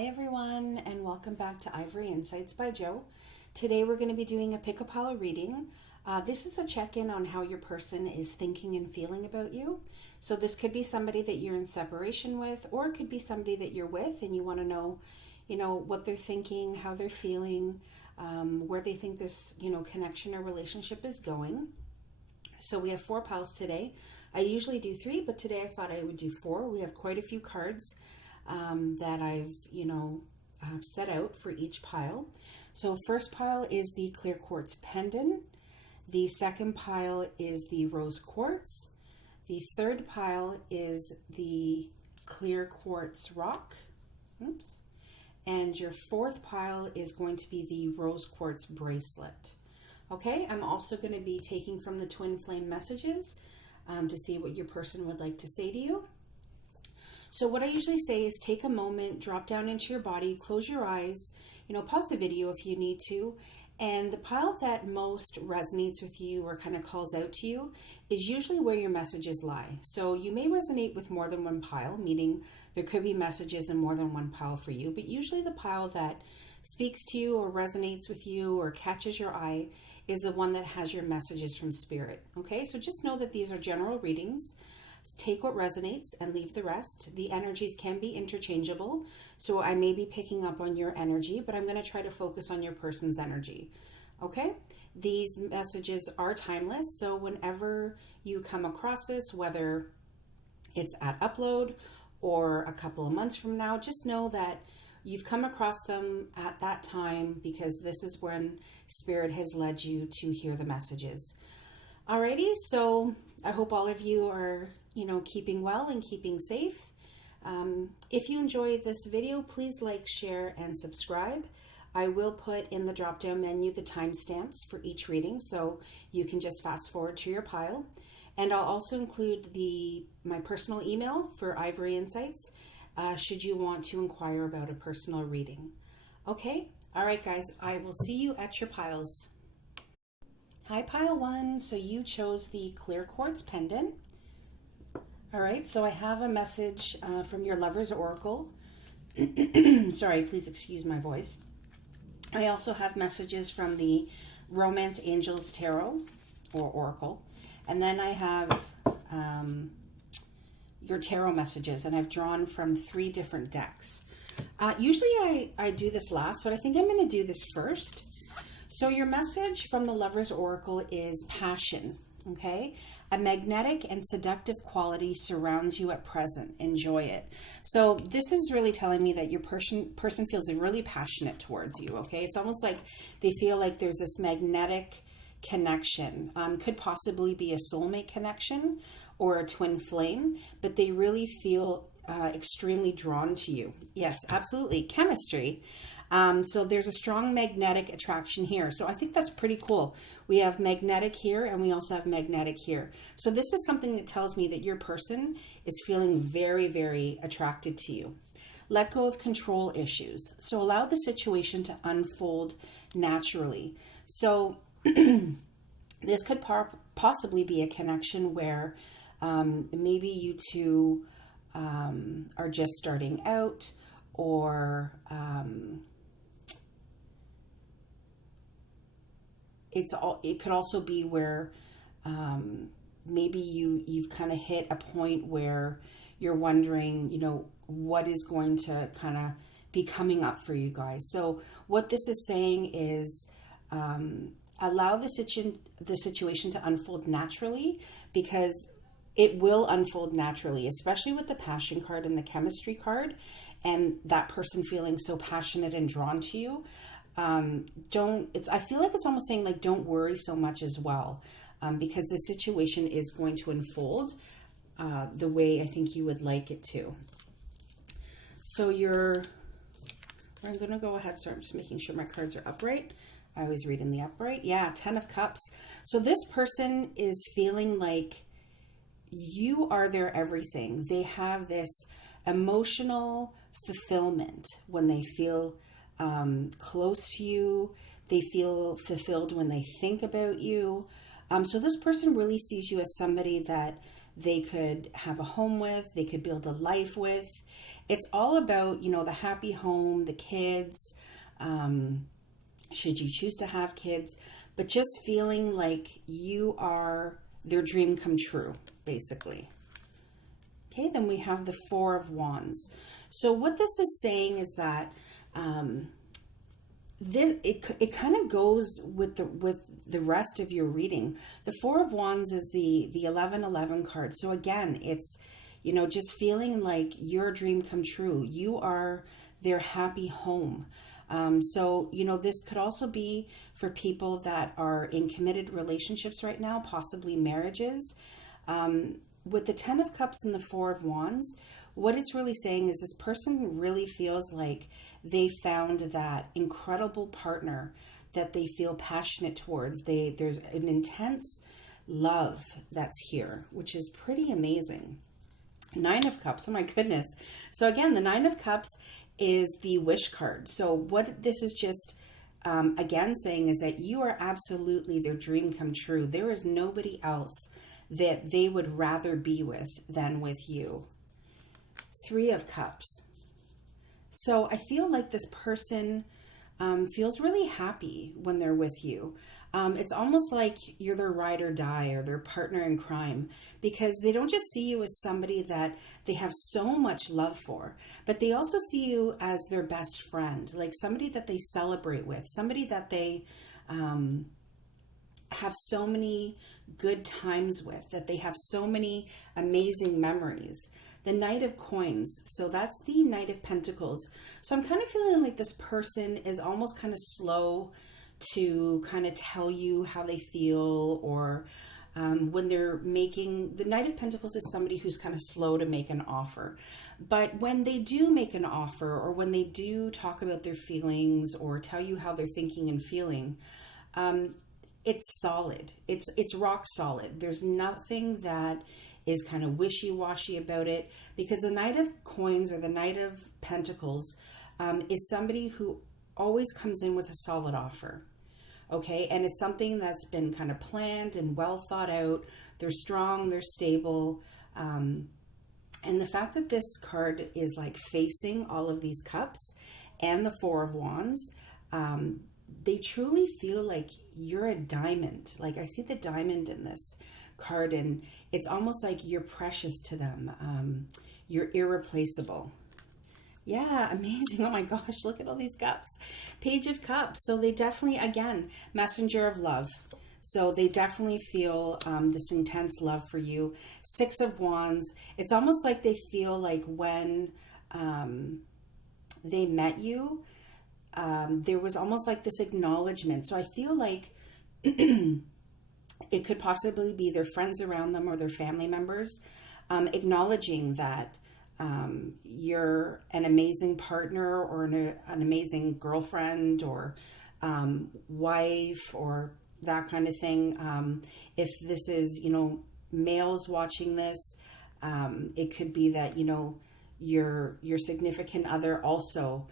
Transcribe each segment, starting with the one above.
Hi everyone, and welcome back to Ivory Insights by Jo. Today we're going to be doing a pick a pile reading. This is a check-in on how your person is thinking and feeling about you. So this could be somebody that you're in separation with, or it could be somebody that you're with and you want to know, what they're thinking, how they're feeling, where they think this, connection or relationship is going. So we have 4 piles today. I usually do 3, but today I thought I would do 4. We have quite a few cards that I've, set out for each pile. So first pile is the clear quartz pendant. The second pile is the rose quartz. The third pile is the clear quartz rock. Oops. And your fourth pile is going to be the rose quartz bracelet. Okay, I'm also going to be taking from the twin flame messages to see what your person would like to say to you. So what I usually say is take a moment, drop down into your body, close your eyes, pause the video if you need to. And the pile that most resonates with you or kind of calls out to you is usually where your messages lie. So you may resonate with more than one pile, meaning there could be messages in more than one pile for you, but usually the pile that speaks to you or resonates with you or catches your eye is the one that has your messages from spirit. Okay, so just know that these are general readings. Take what resonates and leave the rest. The energies can be interchangeable, so I may be picking up on your energy, but I'm going to try to focus on your person's energy. Okay, these messages are timeless, so whenever you come across this, whether it's at upload or a couple of months from now, just know that you've come across them at that time because this is when Spirit has led you to hear the messages. Alrighty, so I hope all of you are keeping well and keeping safe. If you enjoyed this video, please like, share, and subscribe. I will put in the drop-down menu the timestamps for each reading, so you can just fast forward to your pile. And I'll also include my personal email for Ivory Insights, should you want to inquire about a personal reading. Okay, all right guys, I will see you at your piles. Hi pile 1, so you chose the clear quartz pendant. All right, so I have a message from your Lover's Oracle. Sorry, please excuse my voice. I also have messages from the Romance Angels Tarot or Oracle. And then I have your tarot messages, and I've drawn from 3 different decks. Usually I do this last, but I think I'm going to do this first. So your message from the Lover's Oracle is passion, okay? A magnetic and seductive quality surrounds you at present. Enjoy it. So this is really telling me that your person feels really passionate towards you, okay? It's almost like they feel like there's this magnetic connection. Could possibly be a soulmate connection or a twin flame, but they really feel extremely drawn to you. Yes, absolutely. Chemistry. So there's a strong magnetic attraction here. So I think that's pretty cool. We have magnetic here and we also have magnetic here. So this is something that tells me that your person is feeling very, very attracted to you. Let go of control issues. So allow the situation to unfold naturally. So this could possibly be a connection where maybe you two are just starting out, or it could also be where maybe you've kind of hit a point where you're wondering, what is going to kind of be coming up for you guys. So what this is saying is allow the situation to unfold naturally, because it will unfold naturally, especially with the passion card and the chemistry card, and that person feeling so passionate and drawn to you. I feel like it's almost saying like, don't worry so much as well, because the situation is going to unfold the way I think you would like it to. So I'm going to go ahead. Sorry, I'm just making sure my cards are upright. I always read in the upright. Yeah, 10 of Cups. So this person is feeling like you are their everything. They have this emotional fulfillment when they feel close to you. They feel fulfilled when they think about you. So this person really sees you as somebody that they could have a home with, they could build a life with. It's all about, the happy home, the kids, should you choose to have kids, but just feeling like you are their dream come true, basically. Okay, then we have the Four of Wands. So what this is saying is that it kind of goes with the rest of your reading. The Four of Wands is the 1111 card. So again, it's just feeling like your dream come true. You are their happy home. So this could also be for people that are in committed relationships right now, possibly marriages. With the Ten of Cups and the Four of Wands, what it's really saying is this person really feels like they found that incredible partner that they feel passionate towards. There's an intense love that's here, which is pretty amazing. Nine of Cups, oh my goodness. So again, the Nine of Cups is the wish card. So what this is just again saying is that you are absolutely their dream come true. There is nobody else that they would rather be with than with you. Three of Cups. So I feel like this person feels really happy when they're with you. It's almost like you're their ride or die or their partner in crime, because they don't just see you as somebody that they have so much love for, but they also see you as their best friend, like somebody that they celebrate with, somebody that they have so many good times with, that they have so many amazing memories. The Knight of Coins. So that's the Knight of Pentacles. So I'm kind of feeling like this person is almost kind of slow to kind of tell you how they feel, or when they're making, the Knight of Pentacles is somebody who's kind of slow to make an offer. But when they do make an offer, or when they do talk about their feelings or tell you how they're thinking and feeling, it's solid. It's rock solid. There's nothing that is kind of wishy-washy about it, because the Knight of Coins or the Knight of Pentacles is somebody who always comes in with a solid offer. Okay, and it's something that's been kind of planned and well thought out. They're strong, they're stable. And the fact that this card is like facing all of these cups and the Four of Wands, they truly feel like you're a diamond. Like I see the diamond in this card, and it's almost like you're precious to them. You're irreplaceable. Yeah, amazing. Oh my gosh, look at all these cups. Page of Cups. So they definitely, again, messenger of love. So they definitely feel this intense love for you. Six of Wands. It's almost like they feel like when they met you, there was almost like this acknowledgement. So I feel like it could possibly be their friends around them or their family members acknowledging that you're an amazing partner, or an amazing girlfriend, or wife, or that kind of thing. If this is, males watching this, it could be that, your significant other also,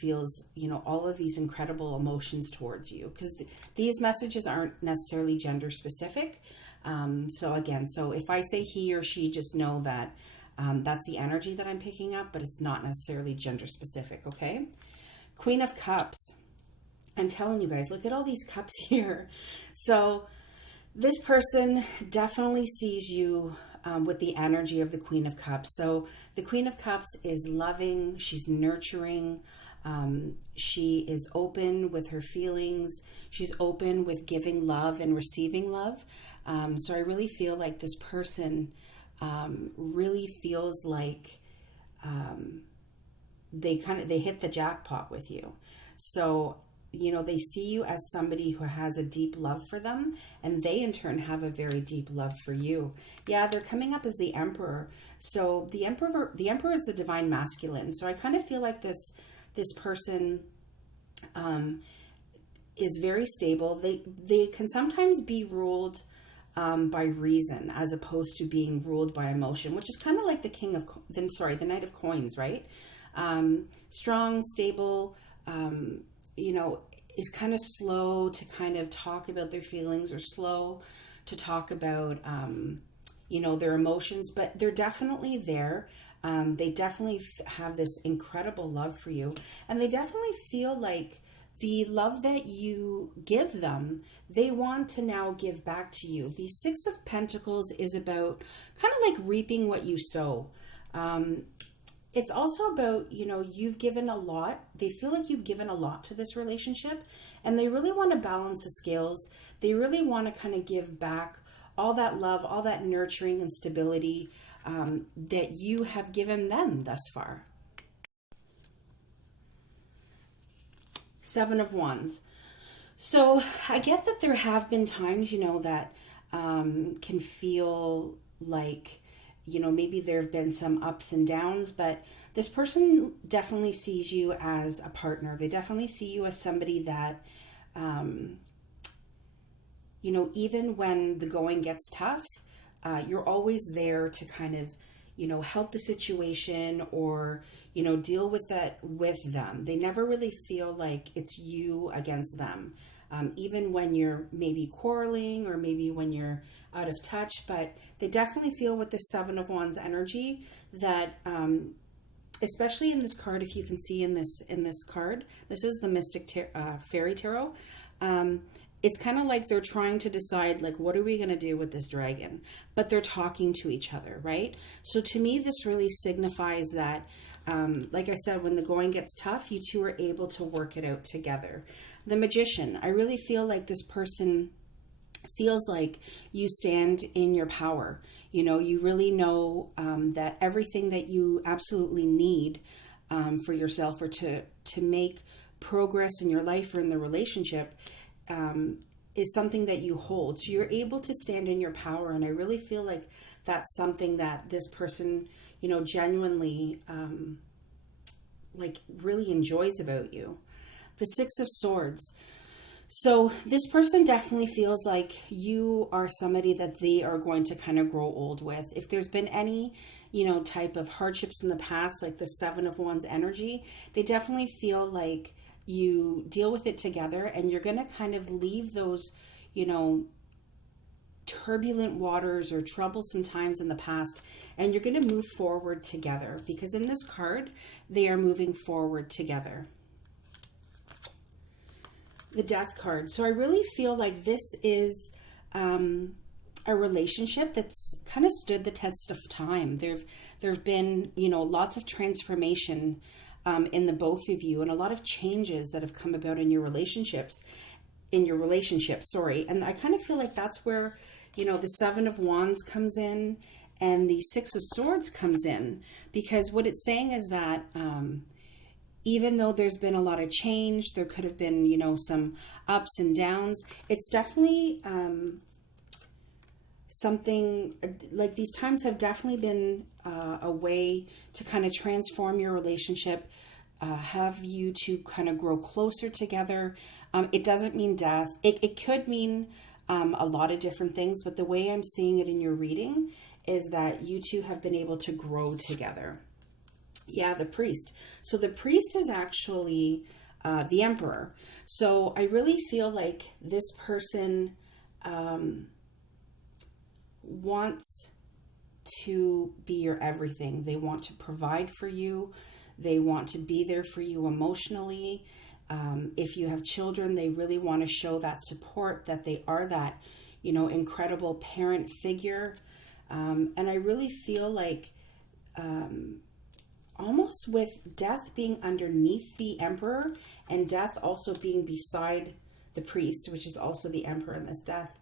feels, all of these incredible emotions towards you, because these messages aren't necessarily gender specific. So if I say he or she, just know that that's the energy that I'm picking up, but it's not necessarily gender specific. Okay. Queen of Cups. I'm telling you guys, look at all these cups here. So this person definitely sees you with the energy of the Queen of Cups. So the Queen of Cups is loving. She's nurturing. She is open with her feelings. She's open with giving love and receiving love. So I really feel like this person really feels like they hit the jackpot with you. So, they see you as somebody who has a deep love for them, and they in turn have a very deep love for you. Yeah, they're coming up as the Emperor. So the Emperor is the divine masculine. So I kind of feel like this person is very stable. They can sometimes be ruled by reason, as opposed to being ruled by emotion, which is kind of like the Knight of Coins, right? Strong, stable, is kind of slow to kind of talk about their feelings, or slow to talk about, you know, their emotions, but they're definitely there. They definitely have this incredible love for you, and they definitely feel like the love that you give them, they want to now give back to you. The Six of Pentacles is about kind of like reaping what you sow. It's also about, you know, you've given a lot. They feel like you've given a lot to this relationship, and they really want to balance the scales. They really want to kind of give back all that love, all that nurturing and stability that you have given them thus far. Seven of Wands. So I get that there have been times, you know, that can feel like, you know, maybe there have been some ups and downs, but this person definitely sees you as a partner. They definitely see you as somebody that, you know, even when the going gets tough, you're always there to kind of, you know, help the situation or, you know, deal with that with them. They never really feel like it's you against them. Even when you're maybe quarreling or maybe when you're out of touch, but they definitely feel with the Seven of Wands energy that, especially in this card, if you can see in this card, this is the Mystic Fairy Tarot. It's kind of like they're trying to decide, like, what are we going to do with this dragon? But they're talking to each other, right? So to me, this really signifies that, like I said, when the going gets tough, you two are able to work it out together. The Magician, I really feel like this person feels like you stand in your power. You know, you really know that everything that you absolutely need for yourself or to make progress in your life or in the relationship is something that you hold. So you're able to stand in your power. And I really feel like that's something that this person, you know, genuinely like really enjoys about you. The Six of Swords. So this person definitely feels like you are somebody that they are going to kind of grow old with. If there's been any, you know, type of hardships in the past, like the Seven of Wands energy, they definitely feel like you deal with it together and you're going to kind of leave those, you know, turbulent waters or troublesome times in the past, and you're going to move forward together, because in this card, they are moving forward together. The Death card. So I really feel like this is a relationship that's kind of stood the test of time. There've been, you know, lots of transformation in the both of you, and a lot of changes that have come about in your relationships. And I kind of feel like that's where, you know, the Seven of Wands comes in and the Six of Swords comes in, because what it's saying is that even though there's been a lot of change, there could have been, you know, some ups and downs. It's definitely something like these times have definitely been a way to kind of transform your relationship, have you to kind of grow closer together. It doesn't mean death. It could mean a lot of different things, but the way I'm seeing it in your reading is that you two have been able to grow together. Yeah, the Priest. So the Priest is actually the Emperor. So I really feel like this person wants to be your everything. They want to provide for you. They want to be there for you emotionally. If you have children, they really want to show that support, that they are that, you know, incredible parent figure. And I really feel like almost with Death being underneath the Emperor and Death also being beside the Priest, which is also the Emperor in this deck,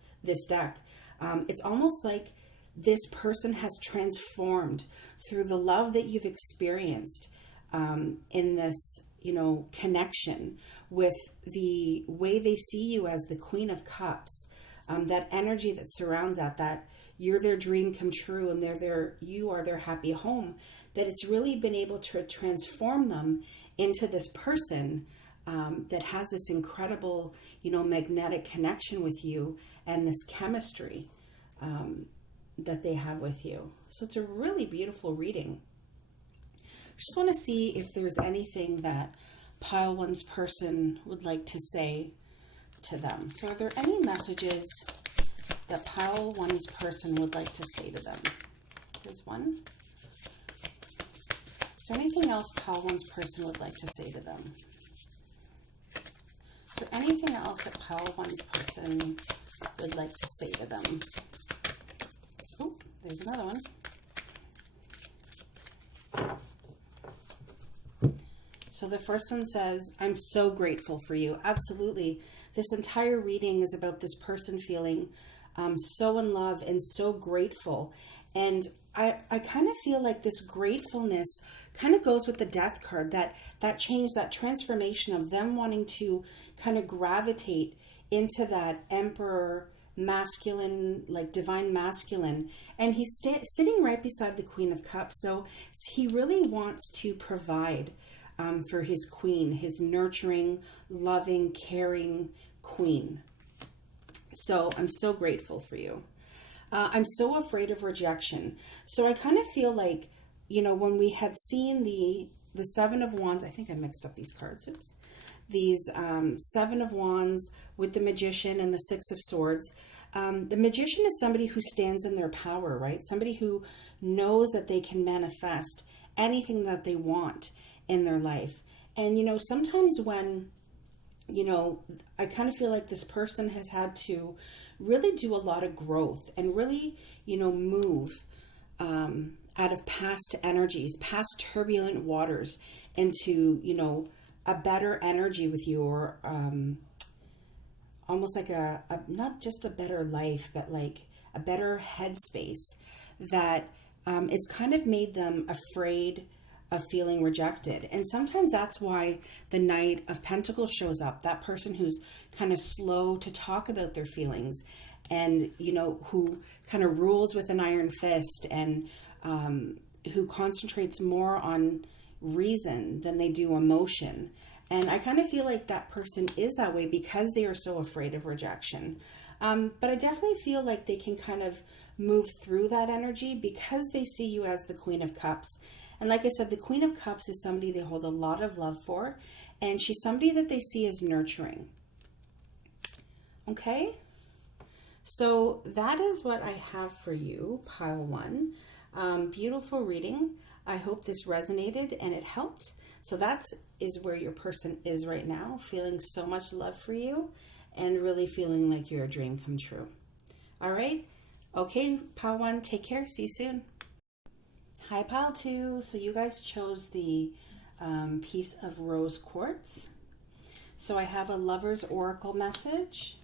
it's almost like this person has transformed through the love that you've experienced in this, you know, connection with the way they see you as the Queen of Cups, that energy that surrounds that you're their dream come true and you are their happy home, that it's really been able to transform them into this person that has this incredible, you know, magnetic connection with you and this chemistry that they have with you. So it's a really beautiful reading. Just want to see if there's anything that Pile One's person would like to say to them. So are there any messages that pile one's person would like to say to them? There's one. Is there anything else pile one's person would like to say to them? Is there anything else that pile one's person would like to say to them? Oh, there's another one. So the first one says, I'm so grateful for you. Absolutely. This entire reading is about this person feeling so in love and so grateful. And I kind of feel like this gratefulness kind of goes with the death card, that change, that transformation of them wanting to kind of gravitate into that emperor masculine, like divine masculine. And he's sitting right beside the Queen of Cups. So he really wants to provide for his queen, his nurturing, loving, caring queen. So I'm so grateful for you. I'm so afraid of rejection. So I kind of feel like, you know, when we had seen the Seven of Wands, I think I mixed up these cards. Oops. These Seven of Wands with the Magician and the Six of Swords. The Magician is somebody who stands in their power, right? Somebody who knows that they can manifest anything that they want in their life. And, you know, sometimes when, you know, I kind of feel like this person has had to really do a lot of growth and really, you know, move out of past energies, past turbulent waters into, you know, a better energy with you, or almost like a not just a better life, but like a better headspace, that it's kind of made them afraid of feeling rejected. And sometimes that's why the Knight of Pentacles shows up, that person who's kind of slow to talk about their feelings, and, you know, who kind of rules with an iron fist, and who concentrates more on reason than they do emotion. And I kind of feel like that person is that way because they are so afraid of rejection. But I definitely feel like they can kind of move through that energy because they see you as the Queen of Cups. And like I said, the Queen of Cups is somebody they hold a lot of love for, and she's somebody that they see as nurturing. Okay? So that is what I have for you, pile one. Beautiful reading. I hope this resonated and it helped. So that is where your person is right now, feeling so much love for you and really feeling like you're a dream come true. All right? Okay, pile one, take care. See you soon. Hi, pile two. So you guys chose the piece of rose quartz. So I have a lover's oracle message,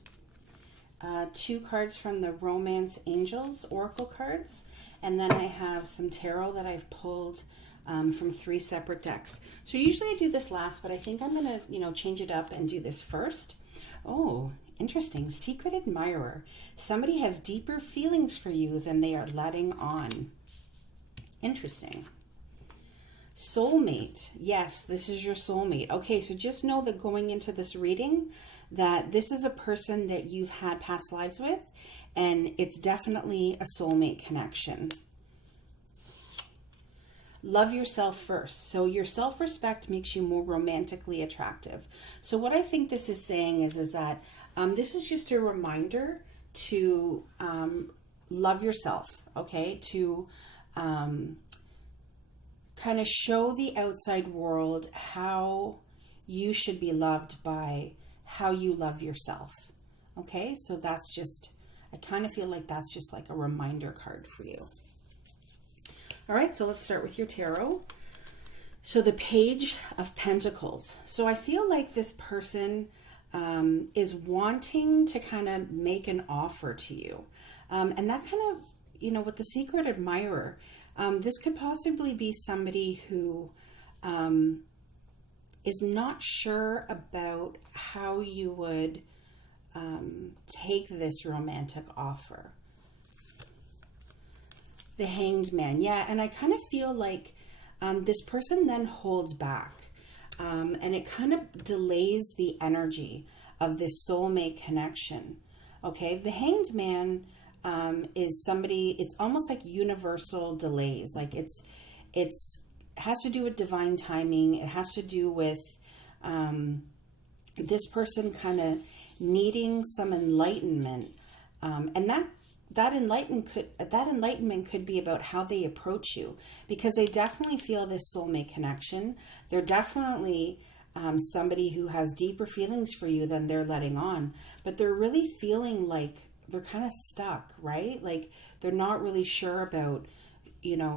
2 cards from the Romance Angels oracle cards, and then I have some tarot that I've pulled from 3 separate decks. So usually I do this last, but I think I'm gonna, you know, change it up and do this first. Oh, interesting. Secret admirer. Somebody has deeper feelings for you than they are letting on. Interesting. Soulmate. Yes, this is your soulmate. Okay, so just know that going into this reading, that this is a person that you've had past lives with, and it's definitely a soulmate connection. Love yourself first. So your self-respect makes you more romantically attractive. So what I think this is saying is that this is just a reminder to love yourself, okay? To kind of show the outside world how you should be loved by how you love yourself. Okay, so that's just, I kind of feel like that's just like a reminder card for you. All right, so let's start with your tarot. So the Page of Pentacles. So I feel like this person is wanting to kind of make an offer to you. And that kind of, you know, with the secret admirer, this could possibly be somebody who is not sure about how you would take this romantic offer. The Hanged Man. Yeah, and I kind of feel like this person then holds back. And it kind of delays the energy of this soulmate connection. Okay, the Hanged Man is somebody, it's almost like universal delays. Like it's has to do with divine timing. It has to do with this person kind of needing some enlightenment And that enlightenment could be about how they approach you, because they definitely feel this soulmate connection. They're definitely somebody who has deeper feelings for you than they're letting on, but they're really feeling like they're kind of stuck, right? Like they're not really sure about,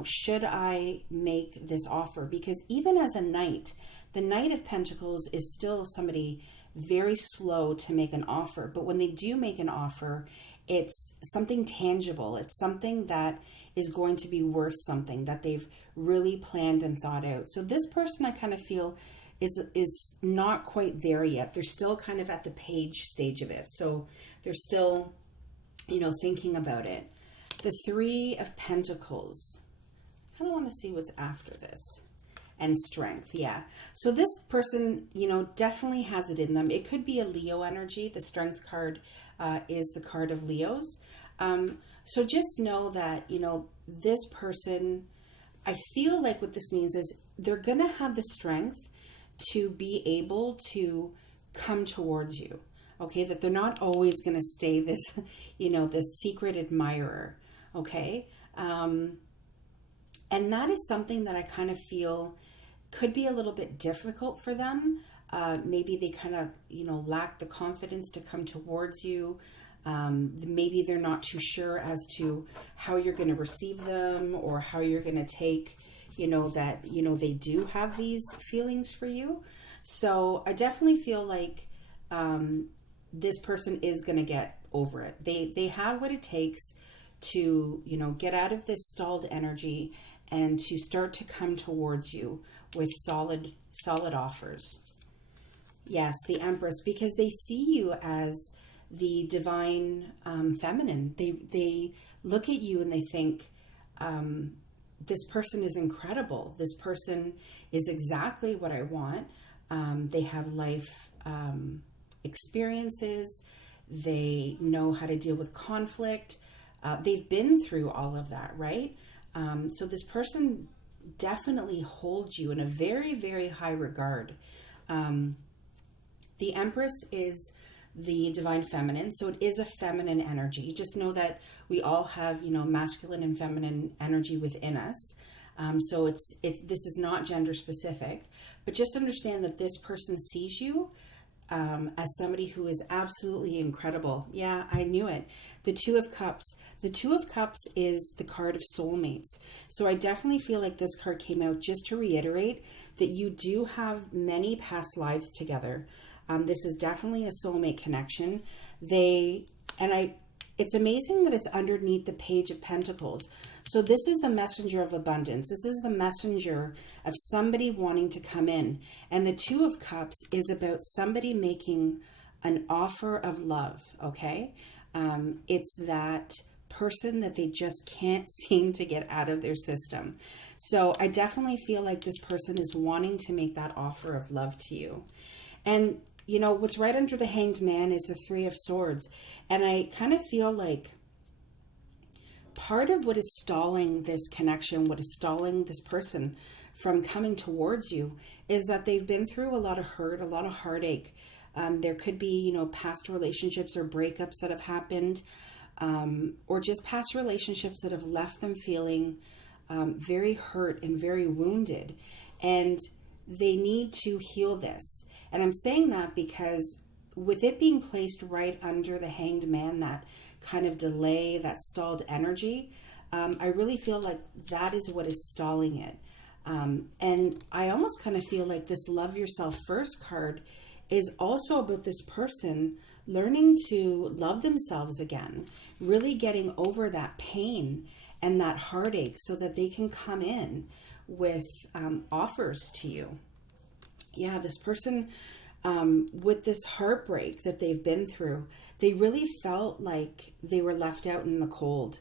should I make this offer? Because even as a knight, the Knight of Pentacles is still somebody very slow to make an offer. But when they do make an offer, it's something tangible. It's something that is going to be worth something that they've really planned and thought out. So this person, I kind of feel, is not quite there yet. They're still kind of at the page stage of it. So they're still, thinking about it. The Three of Pentacles. I kind of want to see what's after this. And Strength, yeah. So this person, definitely has it in them. It could be a Leo energy. The Strength card is the card of Leos. So just know that, this person, I feel like what this means is they're going to have the strength to be able to come towards you. Okay, that they're not always going to stay this, this secret admirer. Okay. And that is something that I kind of feel could be a little bit difficult for them. Maybe they kind of, lack the confidence to come towards you. Maybe they're not too sure as to how you're going to receive them, or how you're going to take, that, they do have these feelings for you. So I definitely feel like this person is going to get over it. They have what it takes to, get out of this stalled energy and to start to come towards you with solid offers. Yes, the Empress, because they see you as the divine feminine. They look at you and they think, this person is incredible. This person is exactly what I want. They have life experiences. They know how to deal with conflict. They've been through all of that, right? So this person definitely holds you in a very, very high regard. The Empress is the divine feminine, so it is a feminine energy. Just know that we all have, masculine and feminine energy within us. So this is not gender specific, but just understand that this person sees you as somebody who is absolutely incredible. Yeah, I knew it. The Two of Cups. The Two of Cups is the card of soulmates. So I definitely feel like this card came out just to reiterate that you do have many past lives together. This is definitely a soulmate connection. It's amazing that it's underneath the Page of Pentacles. So this is the messenger of abundance. This is the messenger of somebody wanting to come in. And the Two of Cups is about somebody making an offer of love, okay? It's that person that they just can't seem to get out of their system. So I definitely feel like this person is wanting to make that offer of love to you. And what's right under the Hanged Man is the Three of Swords. And I kind of feel like part of what is stalling this connection, what is stalling this person from coming towards you, is that they've been through a lot of hurt, a lot of heartache. There could be, past relationships or breakups that have happened, or just past relationships that have left them feeling very hurt and very wounded. And they need to heal this. And I'm saying that because with it being placed right under the Hanged Man, that kind of delay, that stalled energy, I really feel like that is what is stalling it. And I almost kind of feel like this Love Yourself First card is also about this person learning to love themselves again, really getting over that pain and that heartache so that they can come in with offers to you. Yeah, this person with this heartbreak that they've been through, they really felt like they were left out in the cold.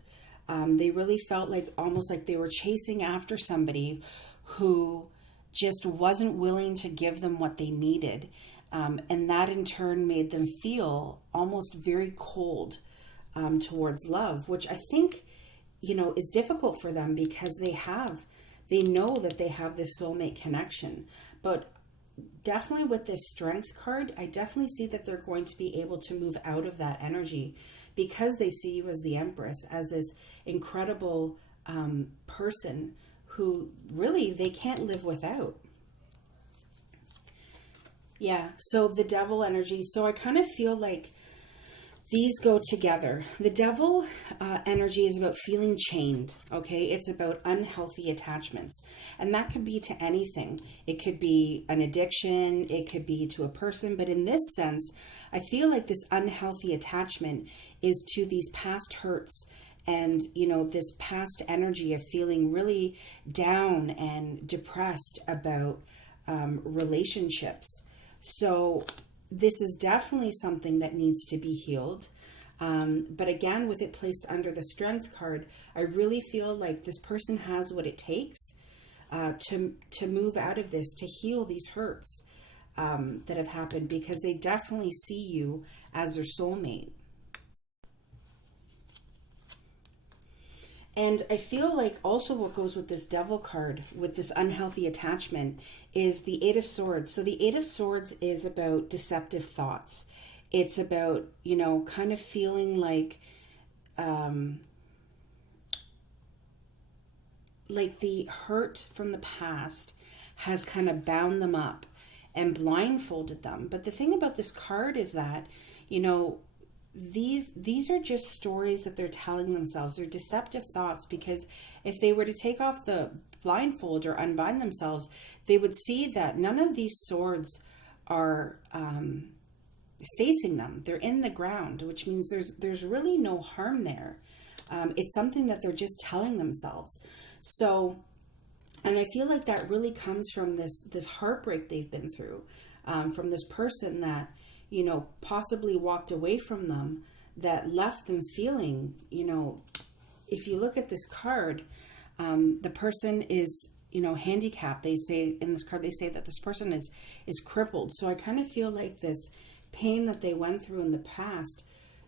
They really felt like almost like they were chasing after somebody who just wasn't willing to give them what they needed. And that in turn made them feel almost very cold towards love, which I think, is difficult for them because they know that they have this soulmate connection. But definitely with this Strength card, I definitely see that they're going to be able to move out of that energy because they see you as the Empress, as this incredible person who really they can't live without. Yeah, so the Devil energy. So I kind of feel like these go together. The Devil energy is about feeling chained, okay? It's about unhealthy attachments. And that could be to anything. It could be an addiction, it could be to a person. But in this sense, I feel like this unhealthy attachment is to these past hurts and, you know, this past energy of feeling really down and depressed about relationships. So this is definitely something that needs to be healed. But again, with it placed under the Strength card, I really feel like this person has what it takes to move out of this, to heal these hurts that have happened, because they definitely see you as their soulmate. And I feel like also what goes with this Devil card, with this unhealthy attachment, is the Eight of Swords. So the Eight of Swords is about deceptive thoughts. It's about, you know, kind of feeling like the hurt from the past has kind of bound them up and blindfolded them. But the thing about this card is that, you know, these are just stories that they're telling themselves. They're deceptive thoughts, because if they were to take off the blindfold or unbind themselves, they would see that none of these swords are facing them. They're in the ground, which means there's really no harm there. It's something that they're just telling themselves. So, and I feel like that really comes from this heartbreak they've been through, from this person that, you know, possibly walked away from them, that left them feeling, you know, if you look at this card, the person is, you know, handicapped. They say in this card, they say that this person is crippled. So I kind of feel like this pain that they went through in the past,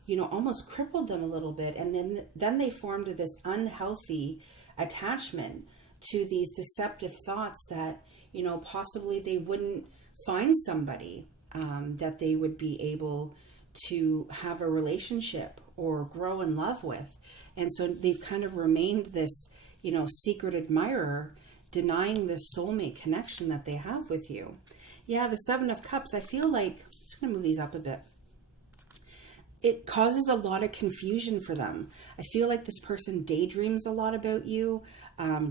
you know, almost crippled them a little bit. And then they formed this unhealthy attachment to these deceptive thoughts that, you know, possibly they wouldn't find somebody that they would be able to have a relationship or grow in love with. And so they've kind of remained this, you know, secret admirer, denying this soulmate connection that they have with you. Yeah, the Seven of Cups, I feel like, I'm just going to move these up a bit. It causes a lot of confusion for them. I feel like this person daydreams a lot about you,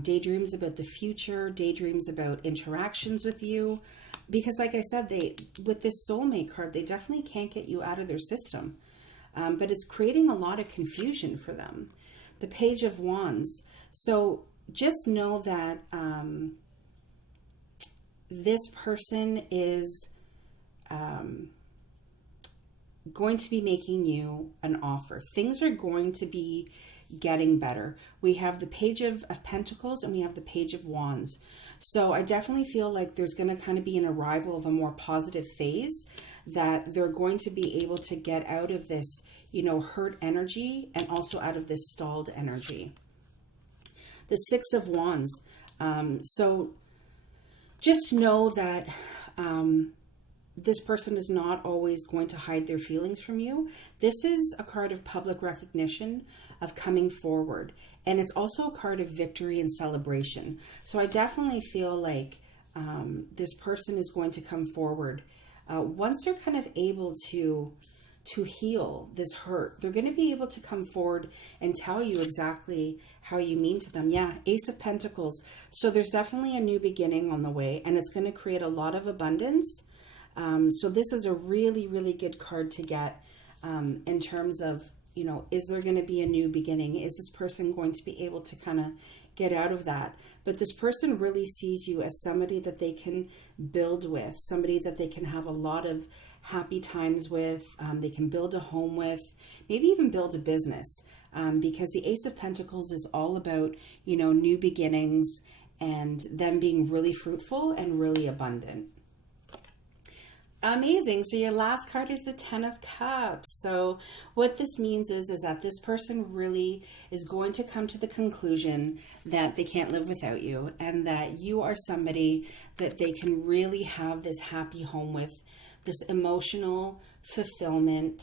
daydreams about the future, daydreams about interactions with you. Because like I said, with this soulmate card, they definitely can't get you out of their system. But it's creating a lot of confusion for them. The Page of Wands. So just know that this person is going to be making you an offer. Things are going to be getting better. We have the Page of Pentacles and we have the Page of Wands. So I definitely feel like there's going to kind of be an arrival of a more positive phase, that they're going to be able to get out of this, you know, hurt energy, and also out of this stalled energy. The Six of Wands. So just know that this person is not always going to hide their feelings from you. This is a card of public recognition, of coming forward. And it's also a card of victory and celebration. So I definitely feel like this person is going to come forward. Once they're kind of able to heal this hurt, they're going to be able to come forward and tell you exactly how you mean to them. Yeah, Ace of Pentacles. So there's definitely a new beginning on the way, and it's going to create a lot of abundance. So this is a really, really good card to get in terms of, you know, is there going to be a new beginning? Is this person going to be able to kind of get out of that? But this person really sees you as somebody that they can build with, somebody that they can have a lot of happy times with, they can build a home with, maybe even build a business, because the Ace of Pentacles is all about, you know, new beginnings and them being really fruitful and really abundant. Amazing. So your last card is the Ten of Cups. So what this means is that this person really is going to come to the conclusion that they can't live without you, and that you are somebody that they can really have this happy home with, this emotional fulfillment,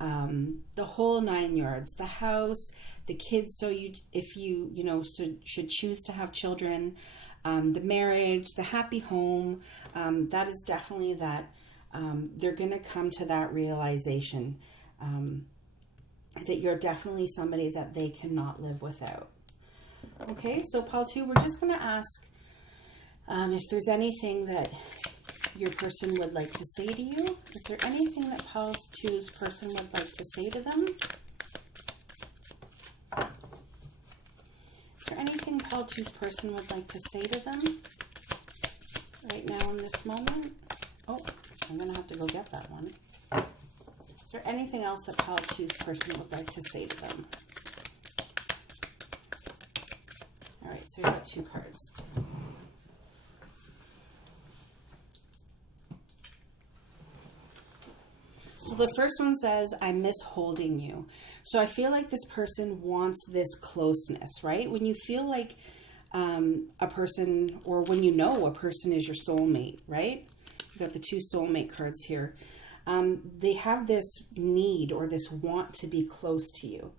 the whole 9 yards, the house, the kids. So if you should choose to have children, the marriage, the happy home, that is definitely that. They're going to come to that realization that you're definitely somebody that they cannot live without. Okay, so Pile 2, we're just going to ask if there's anything that your person would like to say to you. Is there anything that Pile 2's person would like to say to them? Is there anything Pile 2's person would like to say to them right now in this moment? Oh, I'm going to have to go get that one. Is there anything else that Pile 2's person would like to say to them? All right, so we got 2 cards. So the first one says, I miss holding you. So I feel like this person wants this closeness, right? When you feel like a person, or when you know a person is your soulmate, right? You've got the 2 soulmate cards here. They have this need or this want to be close to you.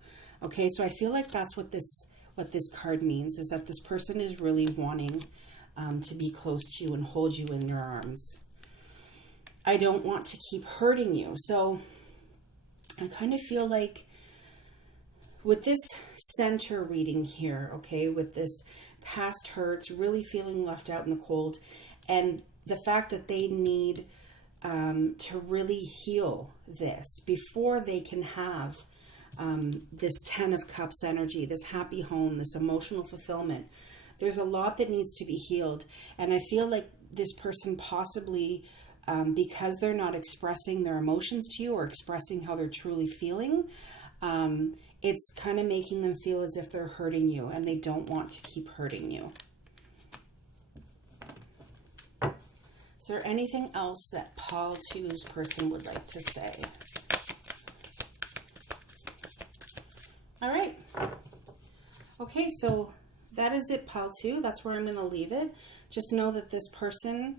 Okay, so I feel like that's what this card means, is that this person is really wanting to be close to you and hold you in their arms. I don't want to keep hurting you. So I kind of feel like with this center reading here, okay, with this past hurts, really feeling left out in the cold, and the fact that they need to really heal this before they can have this 10 of Cups energy, this happy home, this emotional fulfillment. There's a lot that needs to be healed. And I feel like this person possibly, because they're not expressing their emotions to you or expressing how they're truly feeling, it's kind of making them feel as if they're hurting you, and they don't want to keep hurting you. Is there anything else that Pile 2's person would like to say? All right. Okay, so that is it, Pile 2. That's where I'm going to leave it. Just know that this person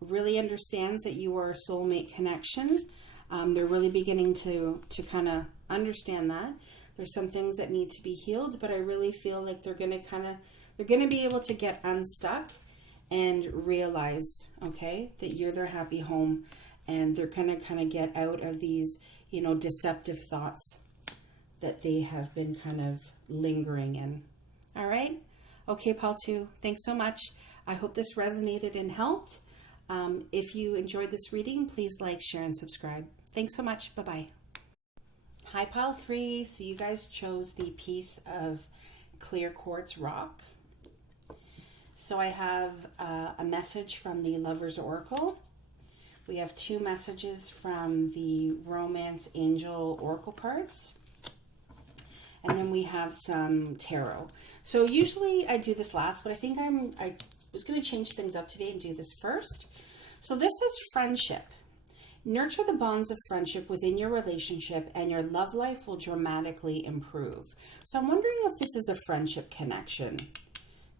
really understands that you are a soulmate connection. They're really beginning to kind of understand that. There's some things that need to be healed, but I really feel like they're going to be able to get unstuck and realize, okay, that you're their happy home, and they're going to kind of get out of these, deceptive thoughts that they have been kind of lingering in. All right. Okay, Pile 2, thanks so much. I hope this resonated and helped. If you enjoyed this reading, please like, share, and subscribe. Thanks so much. Bye-bye. Hi, Pile 3. So you guys chose the piece of clear quartz rock. So I have a message from the Lover's Oracle. We have 2 messages from the Romance Angel Oracle cards. And then we have some tarot. So usually I do this last, but I think I was going to change things up today and do this first. So this is friendship. Nurture the bonds of friendship within your relationship, and your love life will dramatically improve. So I'm wondering if this is a friendship connection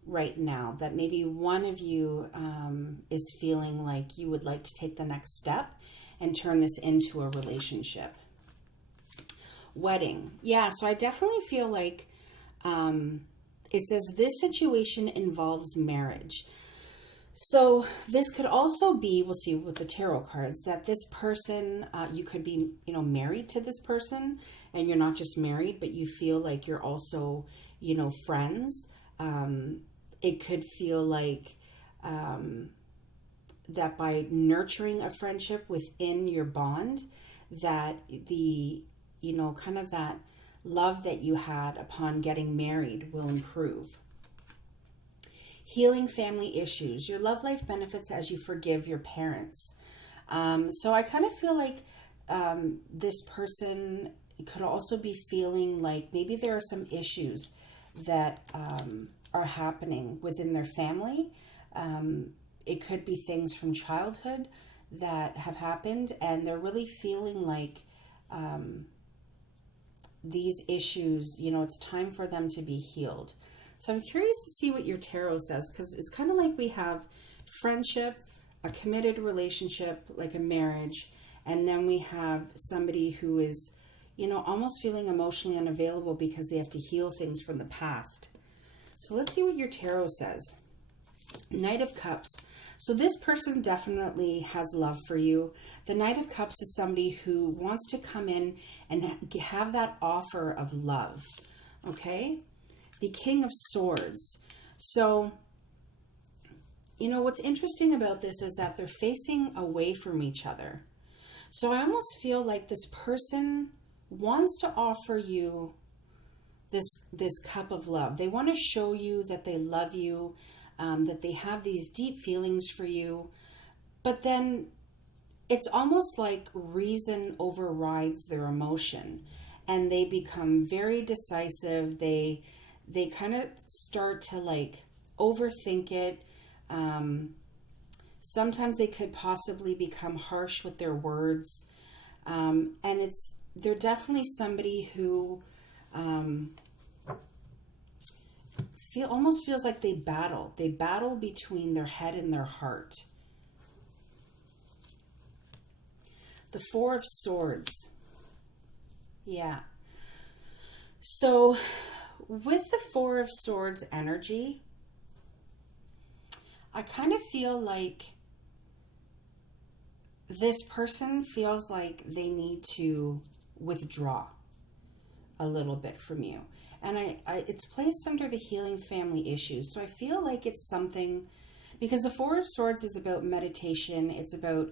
right now, that maybe one of you is feeling like you would like to take the next step and turn this into a relationship. Wedding. Yeah, so I definitely feel like it says this situation involves marriage. So this could also be, we'll see with the tarot cards, that this person, you could be, married to this person, and you're not just married, but you feel like you're also, friends. It could feel like that by nurturing a friendship within your bond, that the, kind of that love that you had upon getting married will improve. Healing family issues. Your love life benefits as you forgive your parents. So I kind of feel like this person could also be feeling like maybe there are some issues that are happening within their family. It could be things from childhood that have happened, and they're really feeling like these issues, it's time for them to be healed. So I'm curious to see what your tarot says, because it's kind of like we have friendship, a committed relationship, like a marriage, and then we have somebody who is, almost feeling emotionally unavailable because they have to heal things from the past. So let's see what your tarot says. Knight of Cups. So this person definitely has love for you. The Knight of Cups is somebody who wants to come in and have that offer of love. Okay? The King of Swords. So, what's interesting about this is that they're facing away from each other. So I almost feel like this person wants to offer you this cup of love. They want to show you that they love you, that they have these deep feelings for you. But then it's almost like reason overrides their emotion, and they become very decisive. They kind of start to like overthink it. Sometimes they could possibly become harsh with their words. And they're definitely somebody who almost feels like they battle. They battle between their head and their heart. The Four of Swords. Yeah. So with the Four of Swords energy, I kind of feel like this person feels like they need to withdraw a little bit from you. And it's placed under the healing family issues. So I feel like it's something, because the Four of Swords is about meditation. It's about,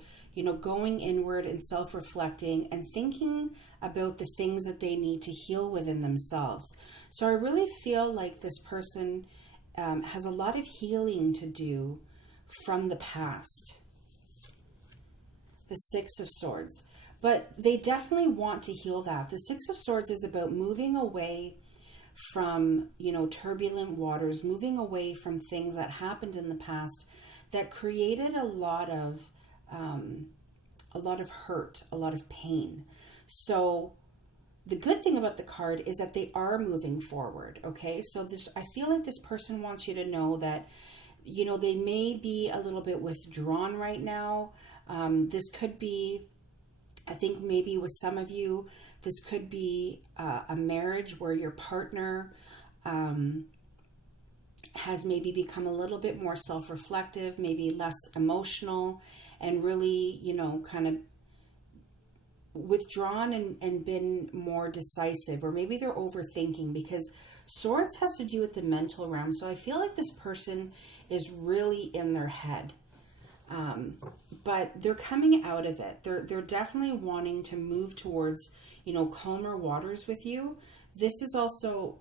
going inward and self-reflecting and thinking about the things that they need to heal within themselves. So I really feel like this person has a lot of healing to do from the past. The Six of Swords. But they definitely want to heal that. The Six of Swords is about moving away from, turbulent waters, moving away from things that happened in the past that created a lot of hurt, a lot of pain. So the good thing about the card is that they are moving forward. Okay. So I feel like this person wants you to know that, they may be a little bit withdrawn right now. This could be, I think maybe with some of you, this could be a marriage where your partner has maybe become a little bit more self-reflective, maybe less emotional, and really, kind of withdrawn and been more decisive. Or maybe they're overthinking, because swords has to do with the mental realm. So I feel like this person is really in their head. But they're coming out of it. They're definitely wanting to move towards, calmer waters with you. This is also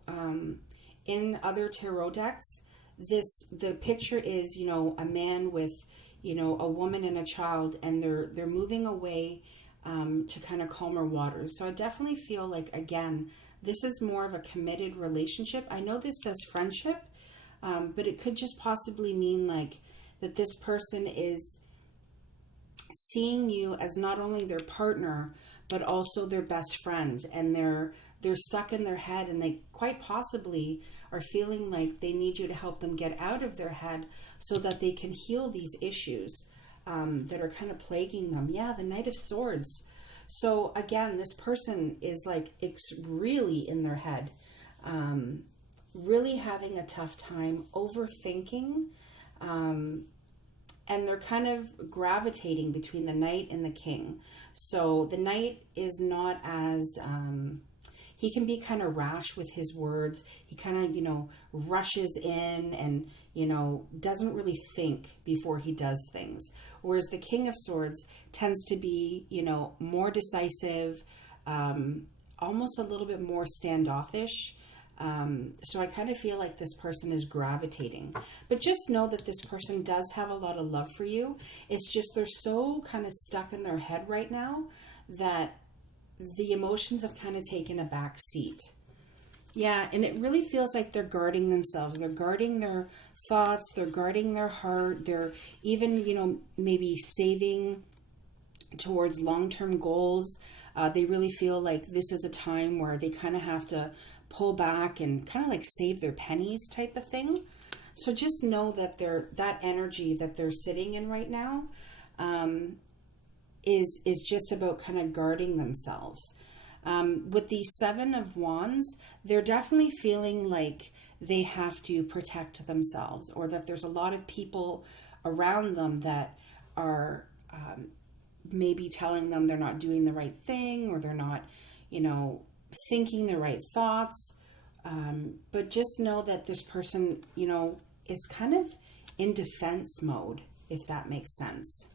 in other tarot decks. The picture is, a man with, a woman and a child, and they're moving away to kind of calmer waters. So I definitely feel like, again, this is more of a committed relationship. I know this says friendship, but it could just possibly mean like that this person is seeing you as not only their partner, but also their best friend. And they're stuck in their head, and they quite possibly are feeling like they need you to help them get out of their head so that they can heal these issues that are kind of plaguing them. Yeah, the Knight of Swords. So again, this person is like really in their head, really having a tough time, overthinking, and they're kind of gravitating between the Knight and the King. So the Knight is not as, he can be kind of rash with his words. He kind of, rushes in and, doesn't really think before he does things. Whereas the King of Swords tends to be, more decisive, almost a little bit more standoffish. So I kind of feel like this person is gravitating, but just know that this person does have a lot of love for you. It's just they're so kind of stuck in their head right now that the emotions have kind of taken a back seat. Yeah, and it really feels like they're guarding themselves. They're guarding their thoughts. They're guarding their heart. They're even, maybe saving towards long-term goals. They really feel like this is a time where they kind of have to pull back and kind of like save their pennies type of thing. So just know that that energy that they're sitting in right now is just about kind of guarding themselves. With the Seven of Wands, they're definitely feeling like they have to protect themselves, or that there's a lot of people around them that are maybe telling them they're not doing the right thing, or they're not, thinking the right thoughts. But just know that this person, is kind of in defense mode, if that makes sense.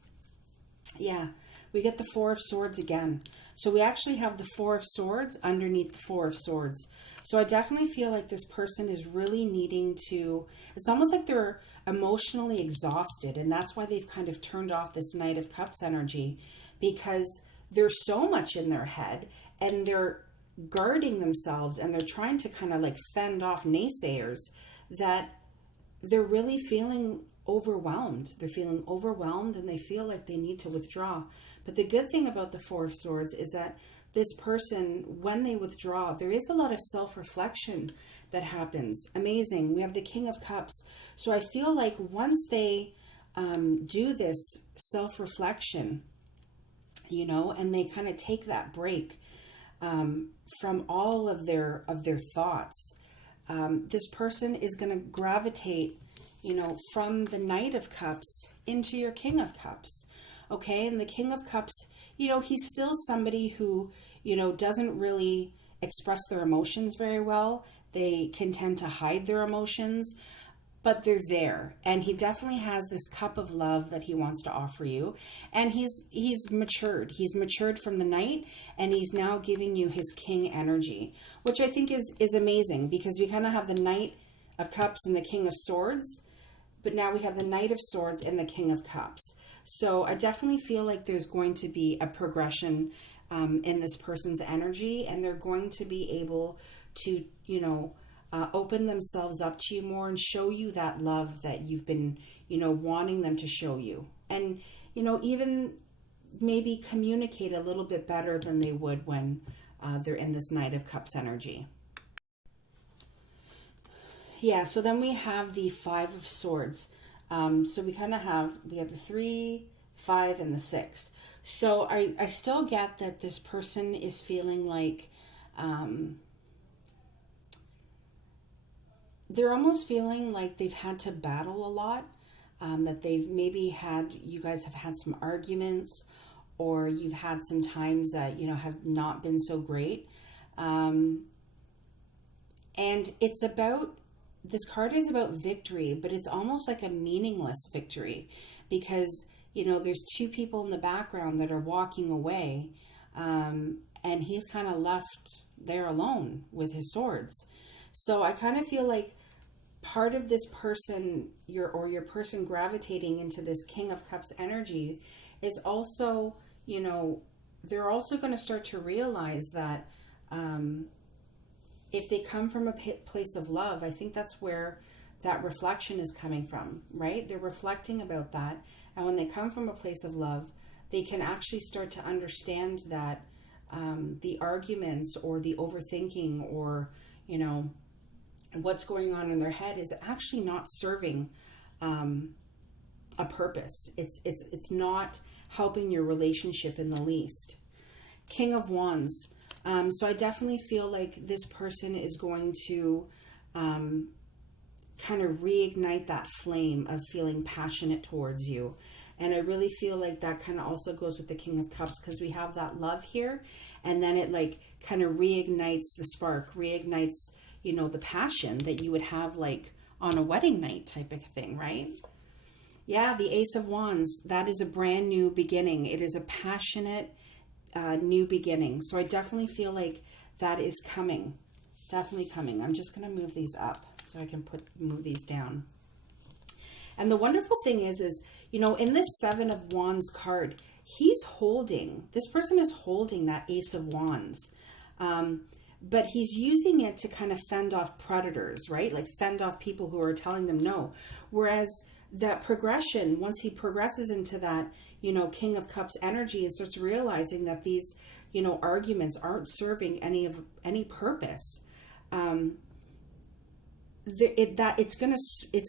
Yeah, we get the Four of Swords again. So we actually have the Four of Swords underneath the Four of Swords. So I definitely feel like this person is really needing to, it's almost like they're emotionally exhausted, and that's why they've kind of turned off this Knight of Cups energy, because there's so much in their head and they're guarding themselves and they're trying to kind of like fend off naysayers, that they're really feeling overwhelmed. They're feeling overwhelmed and they feel like they need to withdraw. But the good thing about the Four of Swords is that this person, when they withdraw, there is a lot of self-reflection that happens. Amazing. We have the King of Cups. So I feel like once they do this self-reflection, and they kind of take that break from all of their thoughts, this person is going to gravitate, from the Knight of Cups into your King of Cups. Okay. And the King of Cups, he's still somebody who, doesn't really express their emotions very well. They can tend to hide their emotions, but they're there. And he definitely has this cup of love that he wants to offer you. And he's matured. He's matured from the Knight, and he's now giving you his King energy, which I think is amazing, because we kind of have the Knight of Cups and the King of Swords, but now we have the Knight of Swords and the King of Cups. So I definitely feel like there's going to be a progression in this person's energy, and they're going to be able to, open themselves up to you more and show you that love that you've been, wanting them to show you. And, even maybe communicate a little bit better than they would when they're in this Knight of Cups energy. Yeah, so then we have the Five of Swords. So we have the 3, 5, and the 6. So I still get that this person is feeling like they're almost feeling like they've had to battle a lot, that they've maybe you guys have had some arguments, or you've had some times that, have not been so great. And it's about, this card is about victory, but it's almost like a meaningless victory, because, there's two people in the background that are walking away, and he's kind of left there alone with his swords. So I kind of feel like part of this person, your person gravitating into this King of Cups energy, is also, they're also going to start to realize that if they come from a place of love, I think that's where that reflection is coming from, right? They're reflecting about that. And when they come from a place of love, they can actually start to understand that the arguments or the overthinking or, what's going on in their head is actually not serving a purpose. It's not helping your relationship in the least. King of Wands. So I definitely feel like this person is going to kind of reignite that flame of feeling passionate towards you. And I really feel like that kind of also goes with the King of Cups, because we have that love here, and then it like kind of reignites the spark, reignites, the passion that you would have like on a wedding night type of thing, right? Yeah, the Ace of Wands, that is a brand new beginning. It is a passionate new beginning. So I definitely feel like that is coming. Definitely coming. I'm just going to move these up so I can move these down. And the wonderful thing is, in this Seven of Wands card, this person is holding that Ace of Wands. But he's using it to kind of fend off predators, right? Like fend off people who are telling them no. Whereas that progression, once he progresses into that, King of Cups energy and starts realizing that these, arguments aren't serving any purpose. It's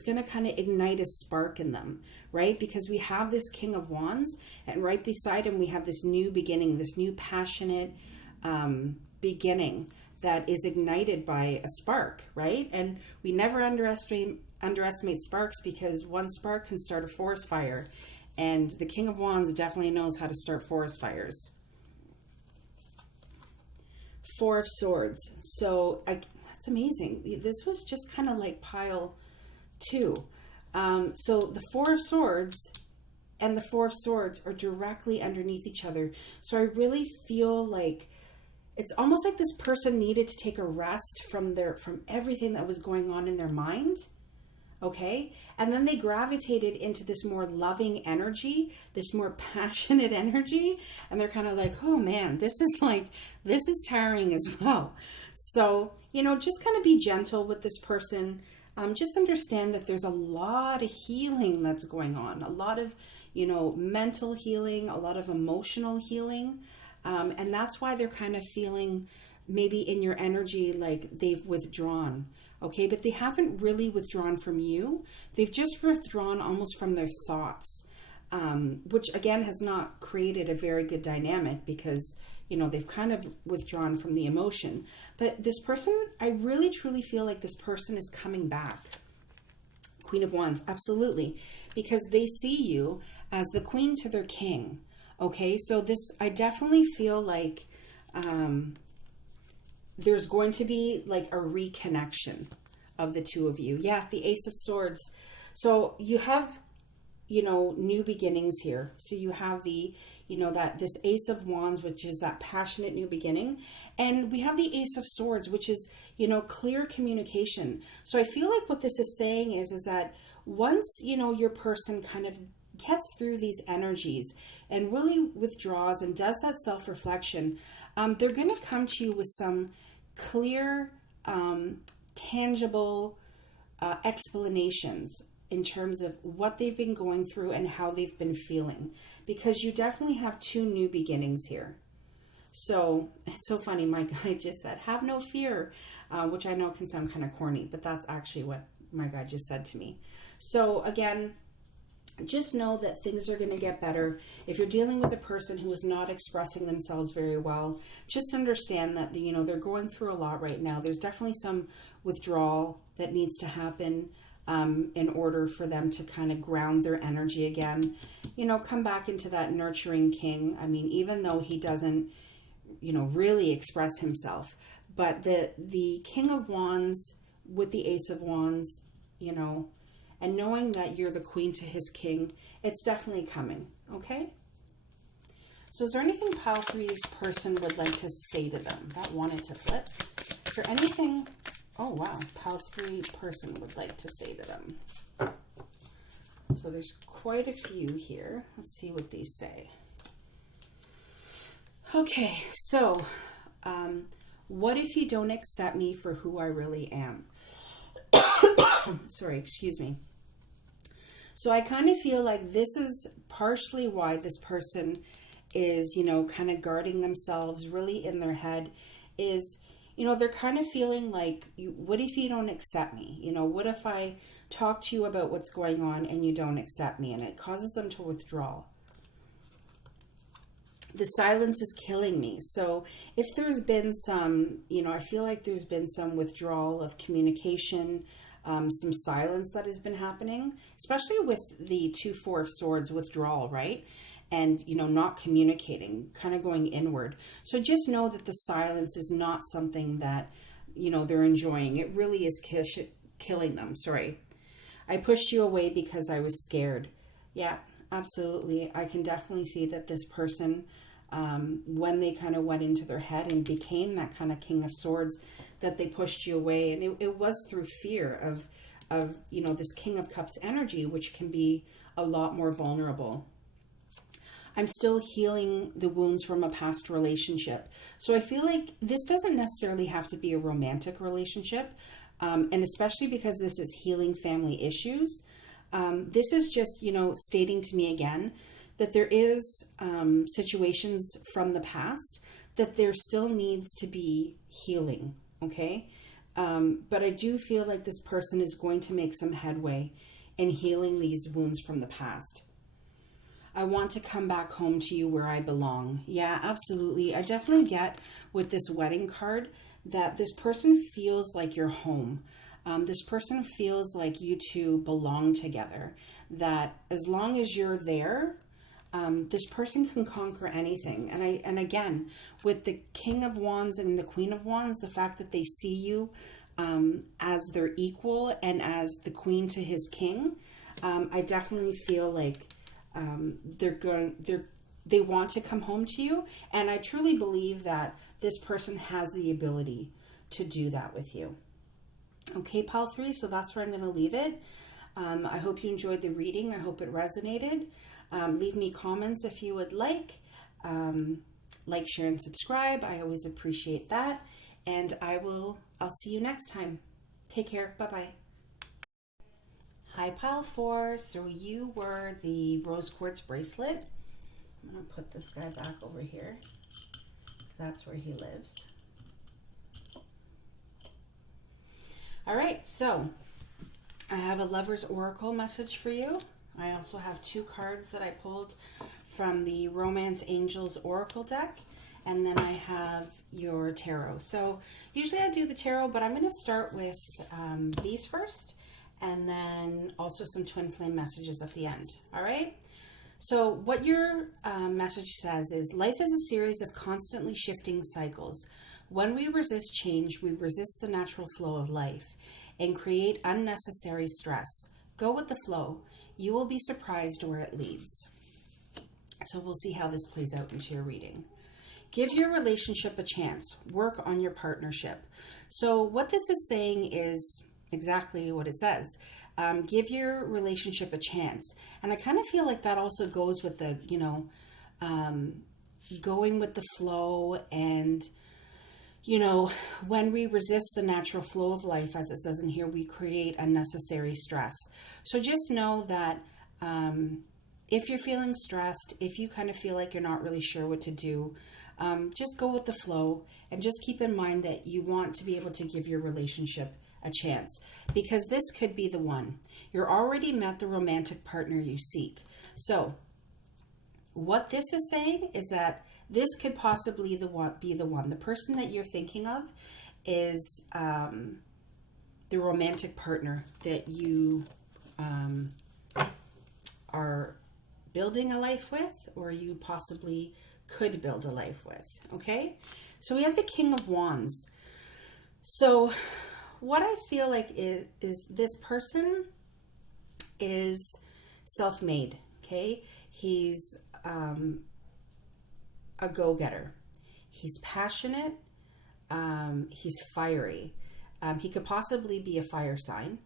gonna kind of ignite a spark in them, right? Because we have this King of Wands, and right beside him we have this new beginning, this new passionate beginning that is ignited by a spark, right? And we never underestimate sparks, because one spark can start a forest fire, and the King of Wands definitely knows how to start forest fires. Four of Swords. So that's amazing. This was just kind of like pile 2. So the Four of Swords and the Four of Swords are directly underneath each other. So I really feel like it's almost like this person needed to take a rest from everything that was going on in their mind. Okay. And then they gravitated into this more loving energy, this more passionate energy. And they're kind of like, oh man, this is tiring as well. So, just kind of be gentle with this person. Just understand that there's a lot of healing that's going on, a lot of, mental healing, a lot of emotional healing. And that's why they're kind of feeling maybe in your energy like they've withdrawn. Okay, but they haven't really withdrawn from you. They've just withdrawn almost from their thoughts, which again has not created a very good dynamic, because, they've kind of withdrawn from the emotion. But this person, I really truly feel like this person is coming back. Queen of Wands, absolutely, because they see you as the queen to their king. Okay, so I definitely feel like there's going to be like a reconnection of the two of you. Yeah, the Ace of Swords. So you have, new beginnings here. So you have this Ace of Wands, which is that passionate new beginning. And we have the Ace of Swords, which is, clear communication. So I feel like what this is saying is that once, your person kind of gets through these energies and really withdraws and does that self-reflection, they're going to come to you with some clear, tangible explanations in terms of what they've been going through and how they've been feeling, because you definitely have 2 new beginnings here. So it's so funny, my guy just said, have no fear, which I know can sound kind of corny, but that's actually what my guy just said to me. So again, just know that things are going to get better. If you're dealing with a person who is not expressing themselves very well, just understand that, they're going through a lot right now. There's definitely some withdrawal that needs to happen in order for them to kind of ground their energy again. Come back into that nurturing king. I mean, even though he doesn't, really express himself, but the King of Wands with the Ace of Wands, and knowing that you're the queen to his king, it's definitely coming, okay? So is there anything pile 3's person would like to say to them that wanted to flip? Is there anything, oh wow, pile 3 person would like to say to them? So there's quite a few here. Let's see what these say. Okay, so what if you don't accept me for who I really am? Sorry, excuse me. So I kind of feel like this is partially why this person is, kind of guarding themselves really in their head is, they're kind of feeling like, what if you don't accept me? What if I talk to you about what's going on and you don't accept me? And it causes them to withdraw. The silence is killing me. So if there's been some, I feel like there's been some withdrawal of communication, some silence that has been happening, especially with the 2-4 of Swords withdrawal, right? And, not communicating, kind of going inward. So just know that the silence is not something that, they're enjoying. It really is killing them. Sorry. I pushed you away because I was scared. Yeah, absolutely. I can definitely see that this person, when they kind of went into their head and became that kind of King of Swords, that they pushed you away. And it was through fear of this King of Cups energy, which can be a lot more vulnerable. I'm still healing the wounds from a past relationship. So I feel like this doesn't necessarily have to be a romantic relationship. And especially because this is healing family issues. This is just, stating to me again that there is situations from the past that there still needs to be healing, okay? But I do feel like this person is going to make some headway in healing these wounds from the past. I want to come back home to you where I belong. Yeah, absolutely. I definitely get with this wedding card that this person feels like you're home. This person feels like you two belong together. That as long as you're there, this person can conquer anything. And again, with the King of Wands and the Queen of Wands, the fact that they see you as their equal and as the queen to his king, I definitely feel like they want to come home to you, and I truly believe that this person has the ability to do that with you. Okay, pile 3, so that's where I'm going to leave it. I hope you enjoyed the reading. I hope it resonated. Leave me comments if you would like. Like, share, and subscribe. I always appreciate that. And I'll see you next time. Take care. Bye-bye. Hi, pile 4. So you were the rose quartz bracelet. I'm going to put this guy back over here, because that's where he lives. All right, so I have a Lover's Oracle message for you. I also have 2 cards that I pulled from the Romance Angels Oracle deck, and then I have your tarot. So usually I do the tarot, but I'm going to start with these first, and then also some twin flame messages at the end. All right? So what your message says is, life is a series of constantly shifting cycles. When we resist change, we resist the natural flow of life and create unnecessary stress. Go with the flow. You will be surprised where it leads. So we'll see how this plays out into your reading. Give your relationship a chance. Work on your partnership. So what this is saying is exactly what it says. Give your relationship a chance. And I kind of feel like that also goes with the, going with the flow, and, when we resist the natural flow of life, as it says in here, we create unnecessary stress. So just know that if you're feeling stressed, if you kind of feel like you're not really sure what to do, just go with the flow, and just keep in mind that you want to be able to give your relationship a chance, because this could be the one. You're already met the romantic partner you seek. So what this is saying is that this could possibly be the one. The person that you're thinking of is the romantic partner that you are building a life with, or you possibly could build a life with. Okay, so we have the King of Wands. So what I feel like is this person is self-made. Okay, he's a go-getter. He's passionate. He's fiery. He could possibly be a fire sign.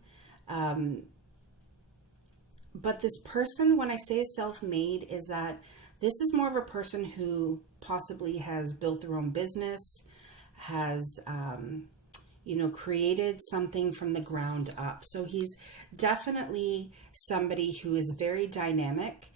But this person, when I say self-made, is that this is more of a person who possibly has built their own business, has, created something from the ground up. So he's definitely somebody who is very dynamic,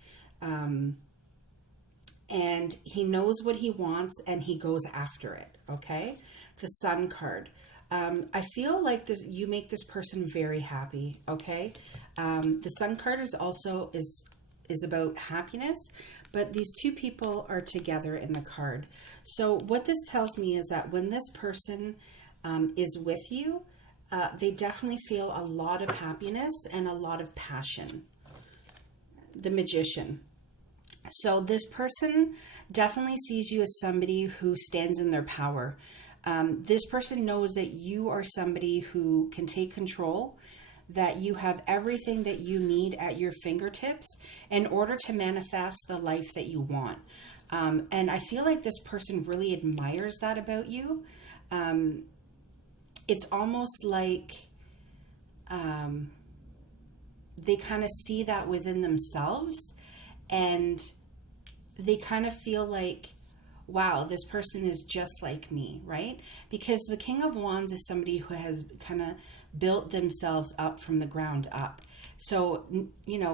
and he knows what he wants and he goes after it. Okay. The Sun card. I feel like you make this person very happy. Okay. The Sun card is also is about happiness, but these 2 people are together in the card. So what this tells me is that when this person is with you, they definitely feel a lot of happiness and a lot of passion. The Magician. So this person definitely sees you as somebody who stands in their power. This person knows that you are somebody who can take control, that you have everything that you need at your fingertips in order to manifest the life that you want. And I feel like this person really admires that about you. It's almost like they kind of see that within themselves, and they kind of feel like, wow, this person is just like me, right? Because the King of Wands is somebody who has kind of built themselves up from the ground up. So,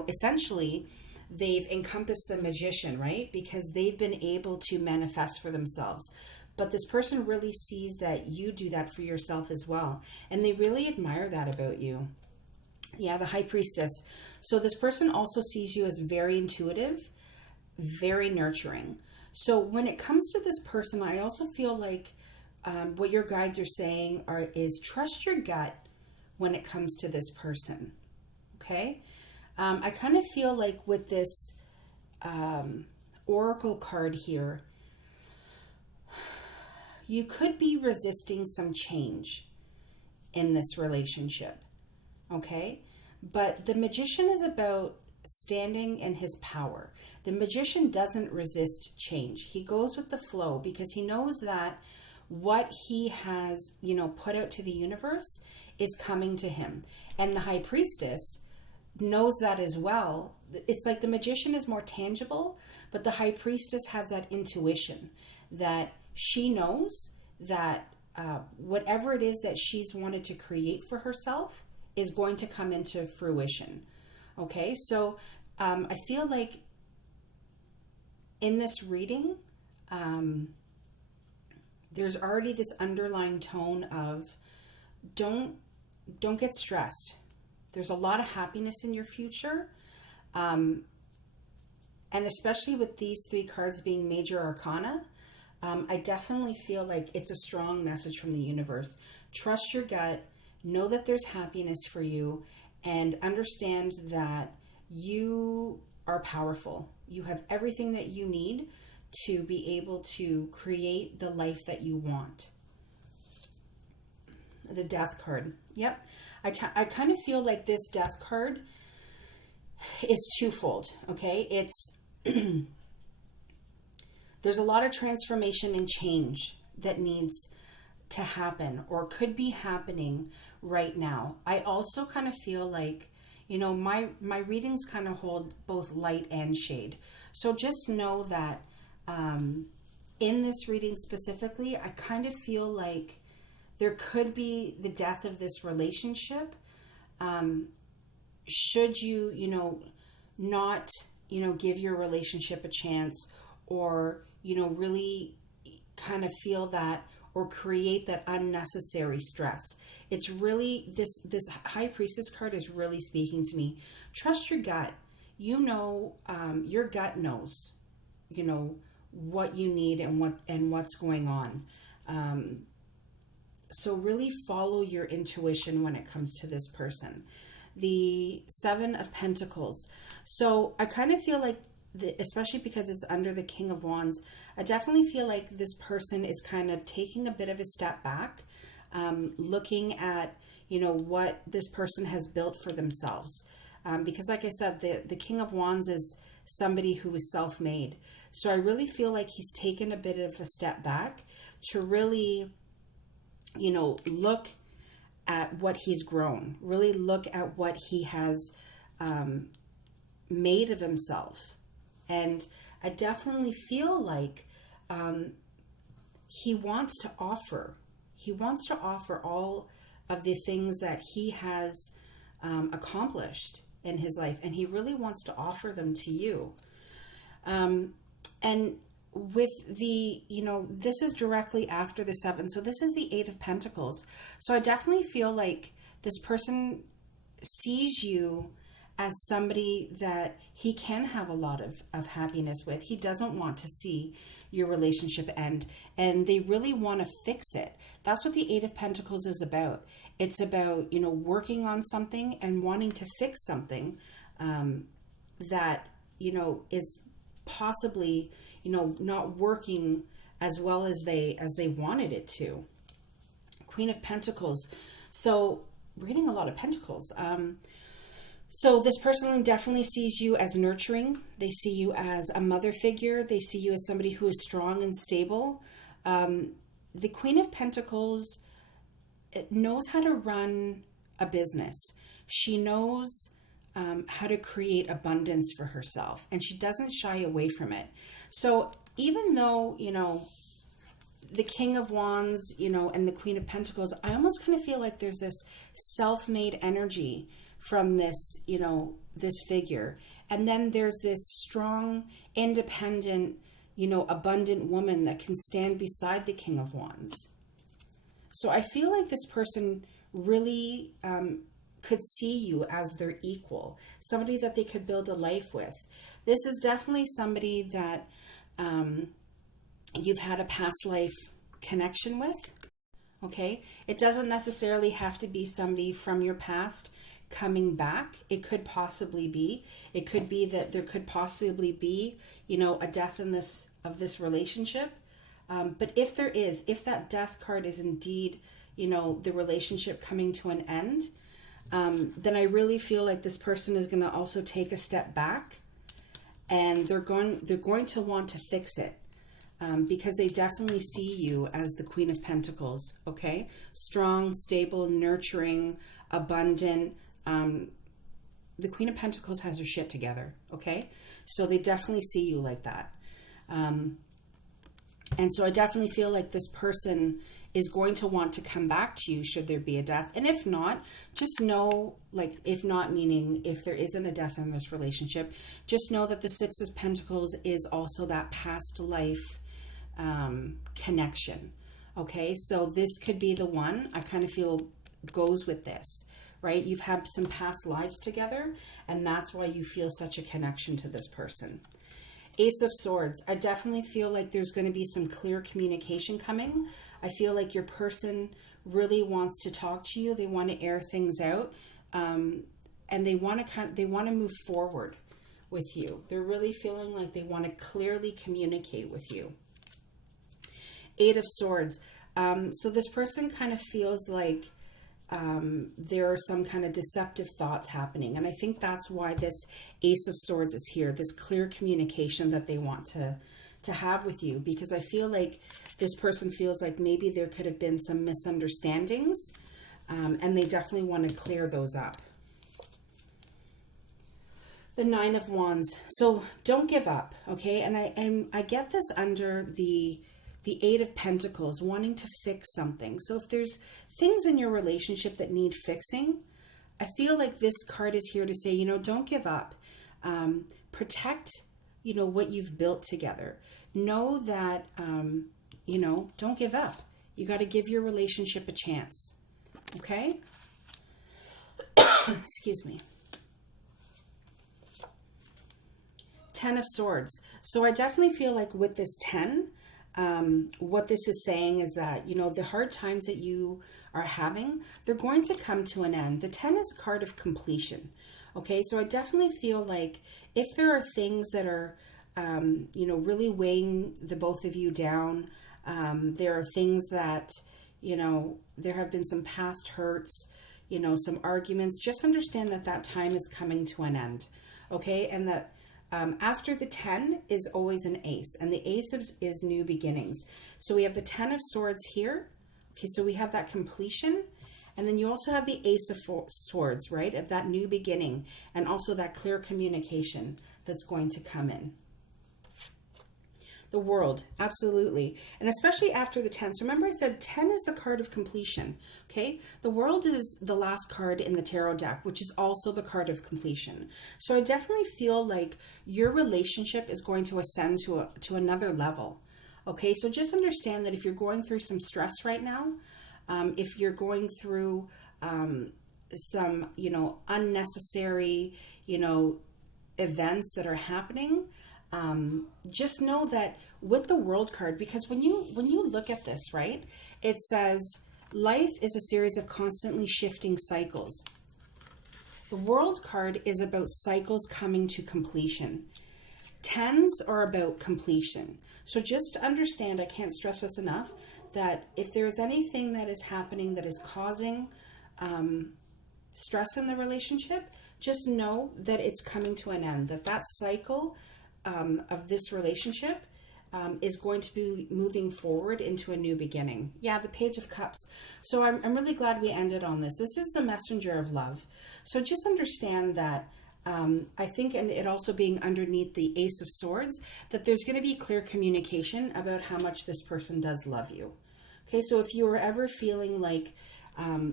essentially, they've encompassed the Magician, right? Because they've been able to manifest for themselves. But this person really sees that you do that for yourself as well. And they really admire that about you. Yeah, the High Priestess. So this person also sees you as very intuitive, very nurturing. So when it comes to this person, I also feel like what your guides are saying is trust your gut when it comes to this person. Okay? I kind of feel like with this Oracle card here, you could be resisting some change in this relationship. Okay? But the Magician is about standing in his power. The Magician doesn't resist change. He goes with the flow because he knows that what he has, put out to the universe is coming to him. And the High Priestess knows that as well. It's like the Magician is more tangible, but the High Priestess has that intuition that she knows that whatever it is that she's wanted to create for herself is going to come into fruition. Okay, so I feel like in this reading, there's already this underlying tone of don't get stressed. There's a lot of happiness in your future. And especially with these three cards being major arcana, I definitely feel like it's a strong message from the universe. Trust your gut, know that there's happiness for you, and understand that you are powerful. You have everything that you need to be able to create the life that you want. The Death card. Yep. I kind of feel like this Death card is twofold. Okay. It's, there's a lot of transformation and change that needs to happen or could be happening right now. I also kind of feel like, my readings kind of hold both light and shade. So just know that in this reading specifically, I kind of feel like there could be the death of this relationship. Should you, not, give your relationship a chance or, really kind of feel that or create that unnecessary stress. It's really, this High Priestess card is really speaking to me. Trust your gut. Your gut knows, what you need and what's going on. So really follow your intuition when it comes to this person. The Seven of Pentacles. So I kind of feel like, especially because it's under the King of Wands, I definitely feel like this person is kind of taking a bit of a step back, looking at, what this person has built for themselves. Because like I said, the King of Wands is somebody who is self-made. So I really feel like he's taken a bit of a step back to really, look at what he's grown, really look at what he has made of himself. And I definitely feel like he wants to offer all of the things that he has accomplished in his life. And he really wants to offer them to you. And with the, this is directly after the Seven. So this is the Eight of Pentacles. So I definitely feel like this person sees you as somebody that he can have a lot of happiness with. He doesn't want to see your relationship end, and they really want to fix it. That's what the Eight of Pentacles is about. It's about, working on something and wanting to fix something that, is possibly, not working as well as they wanted it to. Queen of Pentacles. So reading a lot of Pentacles. So this person definitely sees you as nurturing. They see you as a mother figure. They see you as somebody who is strong and stable. The Queen of Pentacles knows how to run a business. She knows how to create abundance for herself, and she doesn't shy away from it. So even though, the King of Wands, and the Queen of Pentacles, I almost kind of feel like there's this self-made energy from this, this figure. And then there's this strong, independent, abundant woman that can stand beside the King of Wands. So I feel like this person really could see you as their equal, somebody that they could build a life with. This is definitely somebody that you've had a past life connection with. Okay, it doesn't necessarily have to be somebody from your past coming back. It could possibly be. It could be that there could possibly be, a death in this relationship. But if that death card is indeed, the relationship coming to an end, then I really feel like this person is going to also take a step back, and they're going to want to fix it. Because they definitely see you as the Queen of Pentacles, okay? Strong, stable, nurturing, abundant. The Queen of Pentacles has her shit together, okay? So they definitely see you like that. And so I definitely feel like this person is going to want to come back to you should there be a death. And if not, just know, if not meaning if there isn't a death in this relationship, just know that the Six of Pentacles is also that past life connection. Okay, so this could be the one I kind of feel goes with this, right? You've had some past lives together, and that's why you feel such a connection to this person. Ace of Swords. I definitely feel like there's going to be some clear communication coming. I feel like your person really wants to talk to you. They want to air things out, and they want to move forward with you. They're really feeling like they want to clearly communicate with you. Eight of Swords. So this person kind of feels like there are some kind of deceptive thoughts happening. And I think that's why this Ace of Swords is here, this clear communication that they want to have with you. Because I feel like this person feels like maybe there could have been some misunderstandings, and they definitely want to clear those up. The Nine of Wands. So don't give up, okay? And I get this under the Eight of Pentacles, wanting to fix something. So if there's things in your relationship that need fixing, I feel like this card is here to say, don't give up. Protect, what you've built together. Know that, don't give up. You got to give your relationship a chance. Okay? Excuse me. Ten of Swords. So I definitely feel like with this 10, what this is saying is that, the hard times that you are having, they're going to come to an end. The 10 is a card of completion. Okay, so I definitely feel like if there are things that are, really weighing the both of you down, there are things that, there have been some past hurts, some arguments, just understand that that time is coming to an end. Okay, and that after the 10 is always an ace, and the ace is new beginnings. So we have the 10 of Swords here. Okay, so we have that completion, and then you also have the Ace of Swords, right, of that new beginning, and also that clear communication that's going to come in. The World, absolutely. And especially after the 10. So remember I said 10 is the card of completion, okay? The World is the last card in the tarot deck, which is also the card of completion. So I definitely feel like your relationship is going to ascend to another level, okay? So just understand that if you're going through some stress right now, if you're going through some, unnecessary, events that are happening, just know that with the World card, because when you look at this, right, it says life is a series of constantly shifting cycles. The World card is about cycles coming to completion. Tens are about completion. So just understand, I can't stress this enough, that if there's anything that is happening that is causing stress in the relationship, just know that it's coming to an end, that cycle of this relationship is going to be moving forward into a new beginning. Yeah, the Page of Cups. So I'm really glad we ended on this. This is the messenger of love. So just understand that I think, and it also being underneath the Ace of Swords, that there's going to be clear communication about how much this person does love you. Okay, so if you were ever feeling like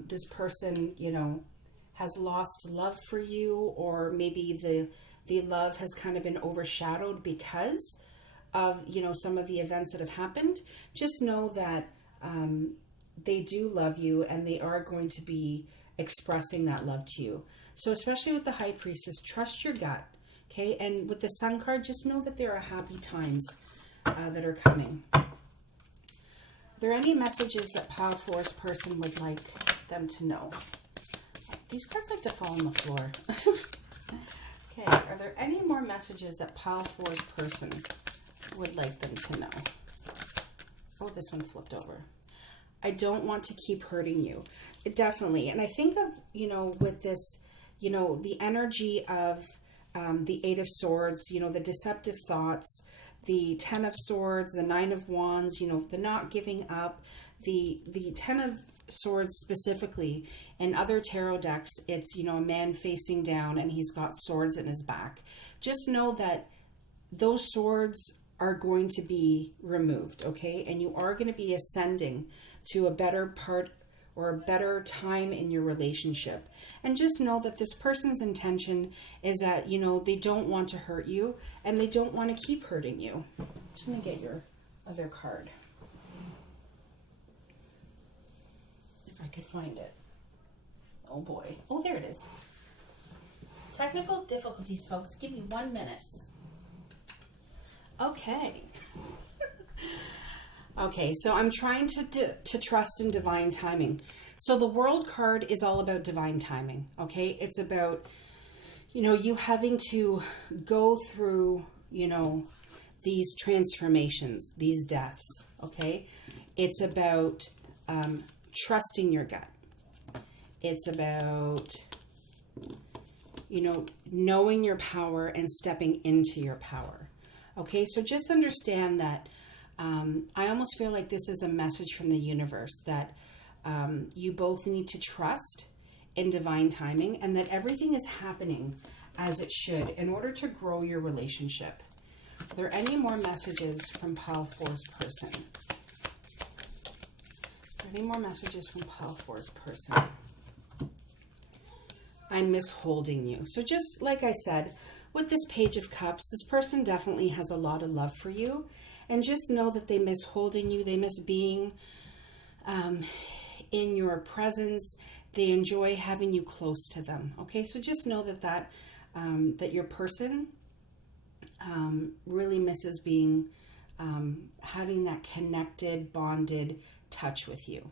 this person, has lost love for you, or maybe the love has kind of been overshadowed because of, you know, some of the events that have happened. Just know that they do love you, and they are going to be expressing that love to you. So especially with the High Priestess, trust your gut, okay? And with the Sun card, just know that there are happy times that are coming. Are there any messages that Pile 4's person would like them to know? These cards like to fall on the floor. Okay, are there any more messages that Pile 4's person would like them to know? Oh, this one flipped over. I don't want to keep hurting you. Definitely. And I think of, you know, with this, you know, the energy of the Eight of Swords, you know, the deceptive thoughts, the Ten of Swords, the Nine of Wands, you know, the not giving up, the Ten of Swords specifically. In other tarot decks, it's, you know, a man facing down and he's got swords in his back. Just know that those swords are going to be removed, okay? And you are going to be ascending to a better part or a better time in your relationship. And just know that this person's intention is that, you know, they don't want to hurt you and they don't want to keep hurting you. I'm just going to get your other card. If I could find it. Oh boy. Oh, there it is. Technical difficulties, folks. Give me 1 minute. Okay. Okay, so I'm trying to trust in divine timing. So the World card is all about divine timing, okay? It's about, you know, you having to go through, you know, these transformations, these deaths, okay? It's about trusting your gut. It's about, you know, knowing your power and stepping into your power. Okay, so just understand that I almost feel like this is a message from the universe that you both need to trust in divine timing and that everything is happening as it should in order to grow your relationship. Are there any more messages from Pile 4's person? Are there any more messages from Pile 4's person? I miss holding you. So just like I said, with this Page of Cups, this person definitely has a lot of love for you. And just know that they miss holding you. They miss being in your presence. They enjoy having you close to them. Okay, so just know that that your person really misses being, having that connected, bonded touch with you.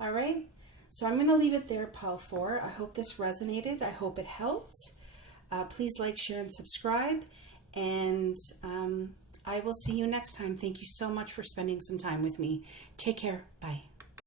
All right, so I'm going to leave it there, Pile 4. I hope this resonated. I hope it helped. Please like, share, and subscribe. And I will see you next time. Thank you so much for spending some time with me. Take care. Bye.